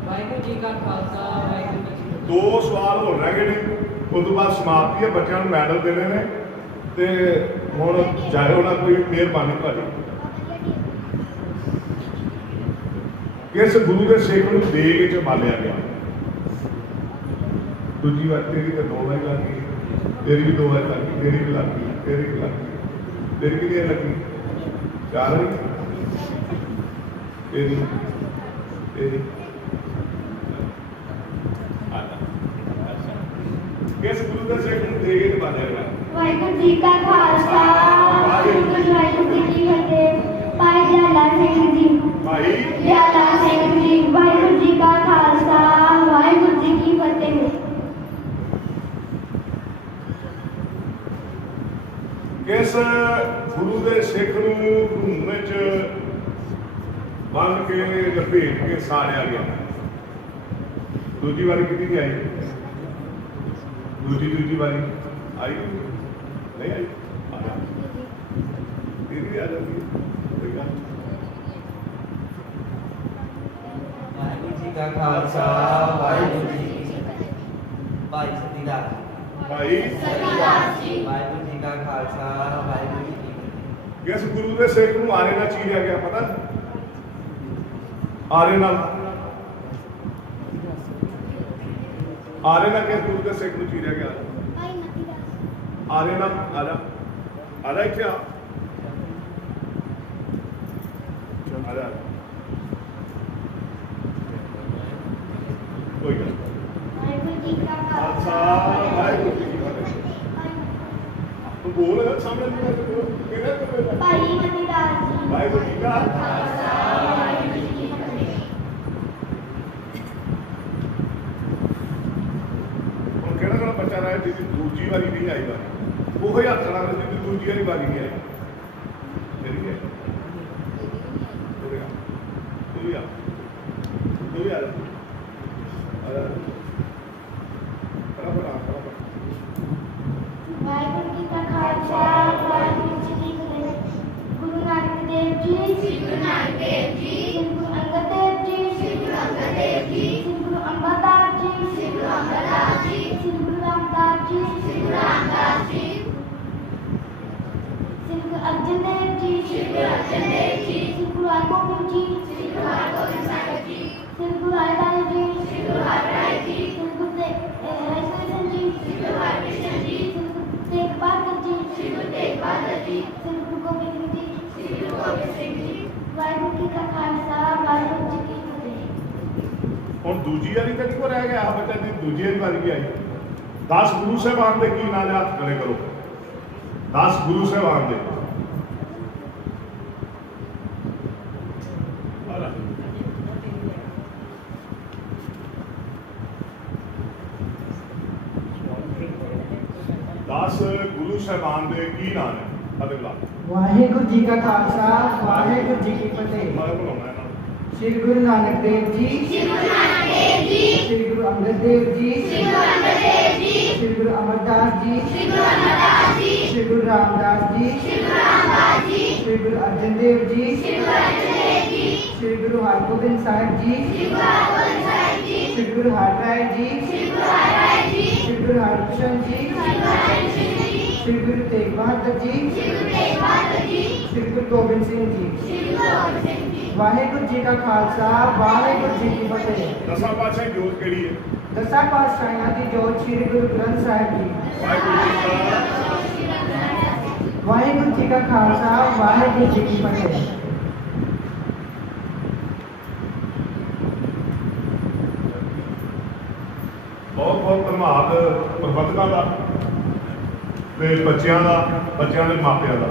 ਵਾਹਿਗੁਰੂ ਜੀ ਕਾ ਖਾਲਸਾ ਵਾਹਿਗੁਰੂ ਜੀ ਕੀ ਫਤਿਹ। ਦੋ ਸਵਾਲ ਹੋਰ ਰਹਿ ਗਏ ਨੇ, ਉਸ ਤੋਂ ਬਾਅਦ ਸਮਾਪਤੀ ਹੈ। ਬੱਚਿਆਂ ਨੂੰ ਮੈਡਲ ਦੇਣੇ ਨੇ ਤੇ ਹੁਣ ਚਾਹੇ ਉਹਨਾਂ ਕੋਈ ਮਿਹਰਬਾਨੀ ਤੁਹਾਡੀ। ਕਿਸ ਗੁਰੂ ਦੇ ਸਿੱਖ ਨੂੰ ਦੇਗ ਵਿੱਚ ਮਾਲਿਆ ਗਿਆ? ਦੂਜੀ ਵਾਰ ਤੇਰੀ ਤਾਂ ਦੋ ਵਾਰ ਲੱਗ ਗਈ, ਤੇਰੀ ਵੀ ਦੋ ਵਾਰ ਲੱਗ ਗਈ, ਤੇਰੀ ਵੀ ਲੱਗ ਗਈ, ਤੇਰੀ ਵੀ ਲੱਗ ਗਈ, ਤੇਰੀ ਕਿੰਨੀ ਵਾਰ ਲੱਗੀ? ਚਾਰ ਵਾਰੀ। ਤੇਰੀ ਤੇਰੀ ਕਿਸ ਗੁਰੂ ਦੇ ਸਿੱਖ ਨੂੰ ਦੇਗ ਵਿੱਚ ਮਾਲਿਆ ਗਿਆ? ਵਾਹਿਗੁਰੂ ਜੀ ਕਾ ਖਾਲਸਾ ਵਾਹਿਗੁਰੂ ਜੀ ਕੀ ਫਤਿਹ। ਭਾਈ ਦਿਆਲਾ ਸਿੰਘ ਜੀ। ਭਾਈ ਦਿਆਲਾ ਸਿੰਘ ਜੀ। ਵਾਹਿਗੁਰੂ ਜੀ ਕਾ ਖਾਲਸਾ ਵਾਹਿਗੁਰੂ ਜੀ ਕੀ ਫਤਿਹ। ਕਿਸ ਗੁਰੂ ਦੇ ਸਿੱਖ ਨੂੰ ਧੂਮ ਵਿੱਚ ਬੰਨ ਕੇ ਲਪੇਟ ਕੇ ਸਾੜਿਆ ਗਿਆ? ਦੂਜੀ ਵਾਰੀ ਕਿਹਦੀ ਨਹੀਂ ਆਈ? ਦੂਜੀ ਵਾਰੀ ਆਈ ਨਹੀਂ ਆਈ? ਇਹਦੀ ਵੀ ਆ ਜਾਂਦੀ ਹੈ, ਕੋਈ ਗੱਲ ਨਹੀਂ। ਵਾਹਿਗੁਰੂ ਜੀ का खालसा वाहिगुरु जी की फतेह। भाई सतीदास भाई वाहिगुरु जी का खालसा वाहिगुरु जी की फतेह। किस गुरु ਦੇ ਸਿੱਖ ਨੂੰ ਆਰੇ ਨਾਲ ਚੀਰਿਆ ਗਿਆ ਪਤਾ? ਆਰੇ ਨਾਲ ਕਿਸ ਗੁਰੂ ਦੇ ਸਿੱਖ ਨੂੰ ਚੀਰਿਆ ਗਿਆ? ਆਰੇ ਨਾਲ ਆ ਜਾ ਇੱਥੇ ਆ ਜਾ ਕੋਈ ਗੱਲ ਵਾਹਿਗੁਰੂ ਜੀ ਕਾ ਖਾਲਸਾ ਵਾਹਿਗੁਰੂ ਜੀ ਕੀ ਫਤਿਹ। ਤੂੰ ਬੋਲ ਸਾਹਮਣੇ ਕਿਹਨੇ ਭਾਈ ਮਤੀਦਾਸ ਜੀ। ਵਾਹਿਗੁਰੂ ਜੀ ਕਾ ਵਾਹਿਗੁਰੂ ਜੀ ਕੀ ਫਤਿਹ। ਹੁਣ ਕਿਹੜਾ ਬੱਚਾ ਰਹਿ ਜਿਹਦੀ ਦੂਜੀ ਵਾਰੀ ਨਹੀਂ ਆਈ ਵਾਰੀ ਉਹ ਹੀ ਹੱਥ ਨਾਲ ਜਿਹਦੀ ਦੂਜੀ ਵਾਰੀ ਵਾਰੀ ਨਹੀਂ ਆਈ ਤੇਰੀ ਹੈ ਤੂੰ ਯਾਰ ਵਾਹਿਗੁਰੂ ਜੀ ਕਾ ਖਾਲਸਾ ਵਾਹਿਗੁਰੂ ਜੀ ਕੀ ਫਤਿਹ। ਗੁਰੂ ਨਾਨਕ ਦੇਵ ਜੀ। ਸ੍ਰੀ ਗੁਰੂ ਨਾਨਕ ਦੇਵ ਜੀ। ਸ੍ਰੀ ਗੁਰੂ ਅੰਗਦ ਦੇਵ ਜੀ। ਸ੍ਰੀ ਗੁਰੂ ਅੰਗਦ ਦੇਵ ਜੀ। ਸ੍ਰੀ ਗੁਰੂ ਅਮਰਦਾਸ ਜੀ। ਸ੍ਰੀ ਗੁਰੂ ਅਮਰਦਾਸ ਜੀ। ਸ੍ਰੀ ਗੁਰੂ ਰਾਮਦਾਸ ਜੀ। ਸ੍ਰੀ ਗੁਰੂ ਰਾਮਦਾਸ ਜੀ। ਸ੍ਰੀ ਗੁਰੂ ਅਰਜਨ ਦੇਵ ਜੀ। ਸ੍ਰੀ ਗੁਰੂ ਅਰਜਨ ਦੇਵ ਜੀ। ਸ੍ਰੀ ਗੁਰੂ ਹਰਗੋਬਿੰਦ ਜੀ। ਸ੍ਰੀ ਗੁਰੂ ਹਰਗੋਬਿੰਦ ਸਾਹਿਬ ਜੀ। ਸ੍ਰੀ ਗੁਰੂ ਹਰਿਰਾਏ ਜੀ। ਸ੍ਰੀ ਗੁਰੂ ਹਰਿਰਾਏ ਜੀ। ਸ੍ਰੀ ਗੁਰੂ ਹਰਿਕ੍ਰਿਸ਼ਨ ਜੀ। ਸ੍ਰੀ ਗੁਰੂ ਹਰਿਕ੍ਰਿਸ਼ਨ ਜੀ। ਸ੍ਰੀ ਗੁਰੂ ਤੇਗ ਬਹਾਦਰ ਜੀ। ਸ੍ਰੀ ਗੁਰੂ ਤੇਗ ਬਹਾਦਰ ਜੀ। ਸ੍ਰੀ ਗੁਰੂ ਗੋਬਿੰਦ ਸਿੰਘ ਜੀ। ਸ੍ਰੀ ਗੁਰੂ ਗੋਬਿੰਦ ਸਿੰਘ ਜੀ। ਵਾਹਿਗੁਰੂ ਜੀ ਕਾ ਖਾਲਸਾ ਵਾਹਿਗੁਰੂ ਜੀ ਕੀ ਫਤਿਹ। ਹੁਣ ਦੂਜੀ ਵਾਰੀ ਤਾਂ ਨਹੀਂ ਕੋ ਰਹਿ ਗਿਆ ਆ ਬੱਚਾ ਦੀ ਦੂਜੀ ਵਾਰੀ ਵੀ ਆਈ 10 ਗੁਰੂ ਸਾਹਿਬਾਨ ਦੇ ਕੀ ਨਾਂ ਦੇ ਹੱਥ ਖੜੇ ਕਰੋ 10 ਗੁਰੂ ਸਾਹਿਬਾਨ ਦੇ 10 ਗੁਰੂ ਸਾਹਿਬਾਨ ਦੇ ਕੀ ਨਾਂ ਨੇ ਅਤੇ ਬੁਲਾ ਵਾਹਿਗੁਰੂ ਜੀ ਕਾ ਖਾਲਸਾ ਵਾਹਿਗੁਰੂ ਜੀ ਕੀ ਫਤਿਹ। ਮੈਂ ਬੁਲਾਉਣਾ ਇਹਨਾਂ ਨੂੰ ਸ੍ਰੀ ਗੁਰੂ ਨਾਨਕ ਦੇਵ ਜੀ। ਸ੍ਰੀ ਗੁਰੂ ਨਾਨਕ ਦੇਵ ਜੀ। ਸ੍ਰੀ ਗੁਰੂ ਅੰਗਦ ਦੇਵ ਜੀ। ਸ੍ਰੀ ਗੁਰੂ ਅੰਗਦ ਦੇਵ ਜੀ। ਸ੍ਰੀ ਗੁਰੂ ਅਮਰਦਾਸ ਜੀ। ਸ੍ਰੀ ਗੁਰੂ ਅਮਰਦਾਸ ਜੀ। ਸ੍ਰੀ ਗੁਰੂ ਰਾਮਦਾਸ ਜੀ। ਸ੍ਰੀ ਗੁਰੂ ਰਾਮਦਾਸ ਜੀ। ਸ੍ਰੀ ਗੁਰੂ ਅਰਜਨ ਦੇਵ ਜੀ। ਸ੍ਰੀ ਗੁਰੂ ਅਰਜਨ ਦੇਵ ਜੀ। ਸ੍ਰੀ ਗੁਰੂ ਹਰਗੋਬਿੰਦ ਸਾਹਿਬ ਜੀ। ਸ੍ਰੀ ਗੁਰੂ ਹਰਗੋਬਿੰਦ ਸਾਹਿਬ ਜੀ। ਸ੍ਰੀ ਗੁਰੂ ਹਰਿਰਾਏ ਜੀ। ਸ੍ਰੀ ਗੁਰੂ ਹਰਿਰਾਏ ਜੀ। ਸ੍ਰੀ ਗੁਰੂ ਹਰਿਕ੍ਰਿਸ਼ਨ ਜੀ। ਸ੍ਰੀ ਗੁਰੂ ਹਰਿਕ੍ਰਿਸ਼ਨ ਜੀ। ਸ੍ਰੀ ਗੁਰੂ ਤੇਗ ਬਹਾਦਰ ਜੀ। ਸ੍ਰੀ ਗੁਰੂ ਤੇਗ ਬਹਾਦਰ ਜੀ। ਸ੍ਰੀ ਗੁਰੂ ਗੋਬਿੰਦ ਸਿੰਘ ਜੀ। ਸ੍ਰੀ ਗੁਰੂ ਗੋਬਿੰਦ ਸਿੰਘ ਜੀ। ਵਾਹਿਗੁਰੂ ਜੀ ਕਾ ਖਾਲਸਾ ਵਾਹਿਗੁਰੂ ਜੀ ਕੀ ਫਤਿਹ। ਦਸਾਂ ਪਾਤਸ਼ਾਹੀ ਜੋਤ ਕਿਹੜੀ ਹੈ ਦਸਾਂ ਪਾਤਸ਼ਾਹੀਆਂ ਦੀ ਜੋਤ ਸ੍ਰੀ ਗੁਰੂ ਗ੍ਰੰਥ ਸਾਹਿਬ ਜੀ। ਵਾਹਿਗੁਰੂ ਜੀ ਕਾ ਖਾਲਸਾ ਵਾਹਿਗੁਰੂ ਜੀ ਕੀ ਫਤਿਹ। ਬਹੁਤ ਬਹੁਤ ਧੰਨਵਾਦ ਪ੍ਰਬੰਧਕਾਂ ਦਾ ਤੇ ਬੱਚਿਆਂ ਦੇ ਮਾਪਿਆਂ ਦਾ